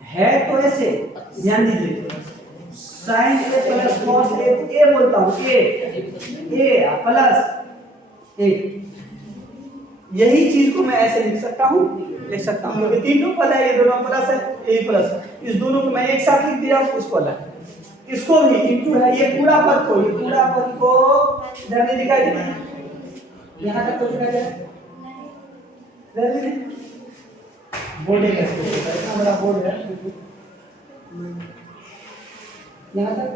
है तो ऐसे, ध्यान दीजिए sign A plus cos A बोलता हूँ, ए प्लस ए, यही चीज को मैं ऐसे लिख सकता हूँ क्योंकि तीनों पद है, ये दोनों प्लस है, ये प्लस है, इस दोनों को मैं एक साथ लिख दिया, इसको अलग, इसको भी इंटू है, ये पूरा पद को इधर नहीं दिखाई देगा, यहाँ तक तो दिखाई देगा, बोर्ड है, इतना बड़ा बोर्ड है, यहाँ तक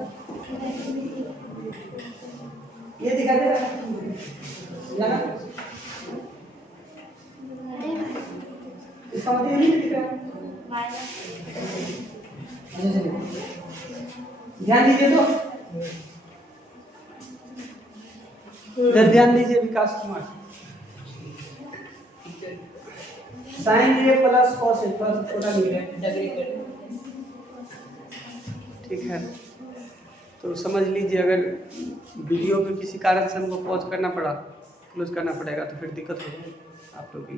ये दिखाई दे रहा है, यहाँ इसका मतलब ये नहीं दिख रहा है। ध्यान दीजिए तो ध्यान दीजिए विकास Kumar, sign A plus cos A plus छोटा मिल गया, ठीक है। तो समझ लीजिए, अगर वीडियो को किसी कारण से हमको पॉज करना पड़ा, क्लोज करना पड़ेगा, तो फिर दिक्कत होगी आप लोग की,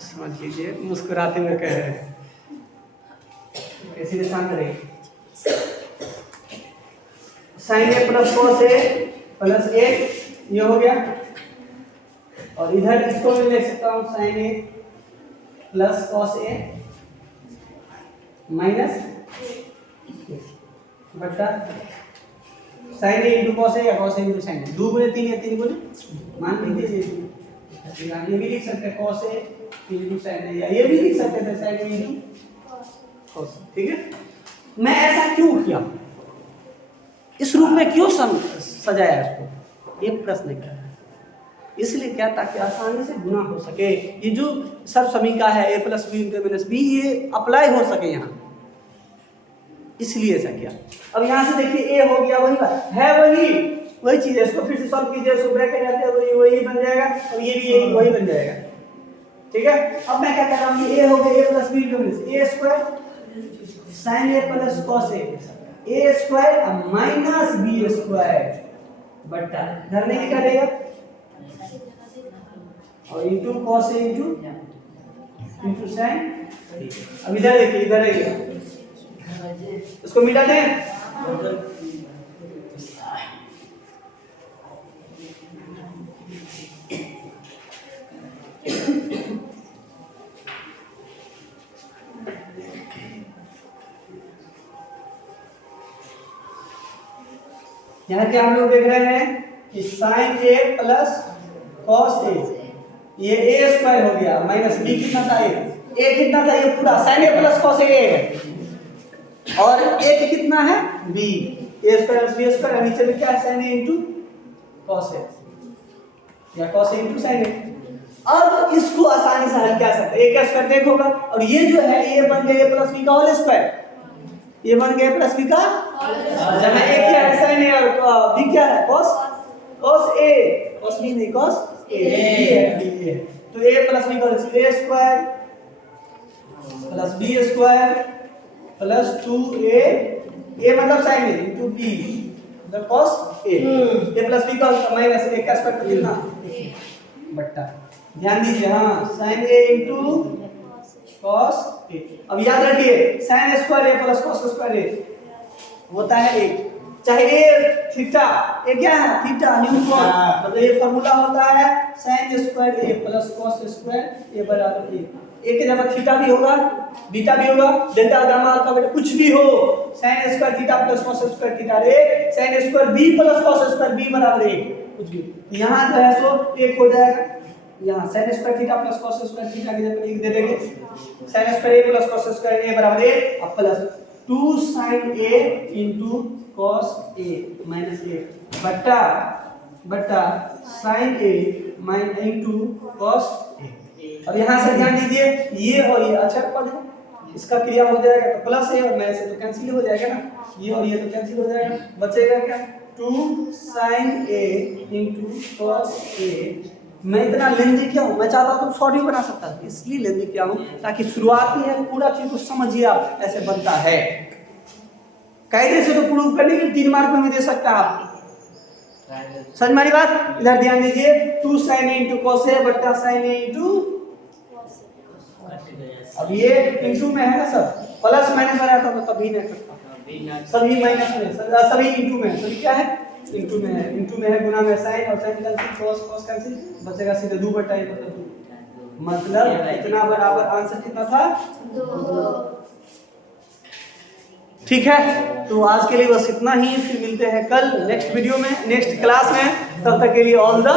समझ लीजिए। मुस्कुराते हुए कह रहे हैं, इसीलिए शांत रहिए। Sign A plus cos A plus ए, ये हो गया, और इधर इसको मैं लिख सकता हूँ sign A plus cos A minus बट्टा साइन ए इंटू कॉस ए या कॉस ए इंटू साइन ए, 2 गुणे 3 या 3 गुणे मान लीजिए, ये भी लिख सकते हैं कॉस ए इंटू साइन ए, या ये भी लिख सकते थे साइन ए इंटू कॉस, ठीक है। मैं ऐसा क्यों किया, इस रूप में क्यों सजाया इसको, ये प्रश्न क्या है। इसलिए क्या, ताकि आसानी से गुना हो सके। ये जो सब समीका है a plus b into minus b, ये अप्लाई हो सके यहाँ, इसलिए ऐसा किया। अब यहाँ से देखिए ए हो गया, वही बात है, वही चीज है, इसको फिर से सॉल्व कीजिए, इसको ब्रैकेट आते हैं, वही बन जाएगा, और ये भी यही वही बन जाएगा, ठीक है। अब मैं क्या कर रहा हूँ, ए हो गया ए plus b into minus A square sine A plus cos A square minus B square बट्टा, इधर नहीं लिखा रहेगा, और इंटू कॉस ए इंटू साइन। अब इधर देखिए, इधर है, इसको मिटा दें, यहाँ क्या हम लोग देख रहे हैं कि sign A plus cos A, ये ए स्क्वायर हो गया माइनस बी कितना था ए कितना था, ये पूरा sign A plus cos a है और ए कितना है बी, ए स्क्वायर प्लस बी स्क्वायर, नीचे में क्या है साइन ए इंटू कॉस ए या कॉस ए इंटू साइन ए। अब इसको आसानी से हल कर सकते हैं, ए का स्क्वायर देखो होगा और ये जो है ये बन गया ए प्लस बी का होल स्क्वायर, ये बन गया प्लस बी का, जहां ए क्या है साइन ए और बी क्या है कॉस ए, कॉस बी नहीं कॉस ए है, तो ए प्लस बी का a square plus b square plus 2a, a मतलब साइन ए इंटू बी मतलब cos a, a plus b का माइनस ए का स्क्वायर कितना बट्टा, ध्यान दीजिए हाँ sine a into cos a. अब याद रखिए sine square a plus cos square a होता है ए, चाहे ए थीटा, ए क्या है थीटा न्यूटन, मतलब ये फार्मूला होता है sign square a plus cos square ए बराबर ए के जगह थीटा भी होगा बीटा भी होगा डेल्टा गामा अल्फा बीटा कुछ भी हो, sine square theta plus cos square theta a, sine square b plus cos square b बराबर ए, कुछ भी यहाँ जो है सो एक हो जाएगा, यहाँ sign square theta plus cos square theta की जगह एक दे देंगे, sign square a plus cos square ए बराबर ए और plus 2 sin a into cos a minus a बट्टा sin a into cos a। अब यहाँ से ध्यान दीजिए ये और ये अचर पद है, इसका क्रिया हो जाएगा तो प्लस है और माइनस से तो कैंसिल हो जाएगा ना, ये और ये तो कैंसिल हो जाएगा, बचेगा क्या 2 sin a into cos a। मैं इतना लेंदी क्या हूँ, मैं चाहता हूँ तो शॉर्ट भी बना सकता हूँ, इसलिए लेंदी क्या हूँ ताकि शुरुआती है पूरा चीज को समझिए आप, ऐसे बनता है कायदे से तो प्रूव करने के 3 मार्क में भी दे सकता है आप, समझ में आ रही बात। इधर ध्यान दीजिए 2 sin a into cos a बट्टा sin a into, अब ये इंटू में है ना सब, प्लस माइनस आ रहा था तो तभी नहीं करता, सभी माइनस में सभी इंटू में, सभी क्या है इंटू में है, इंटू में है गुना में साइन और sine cancel cos cos cancel बचेगा सीधे 2 बटा a मतलब इतना बराबर आंसर कितना था 2। ठीक है तो आज के लिए बस इतना ही, फिर मिलते हैं कल नेक्स्ट वीडियो में नेक्स्ट क्लास में, तब तक के लिए ऑल द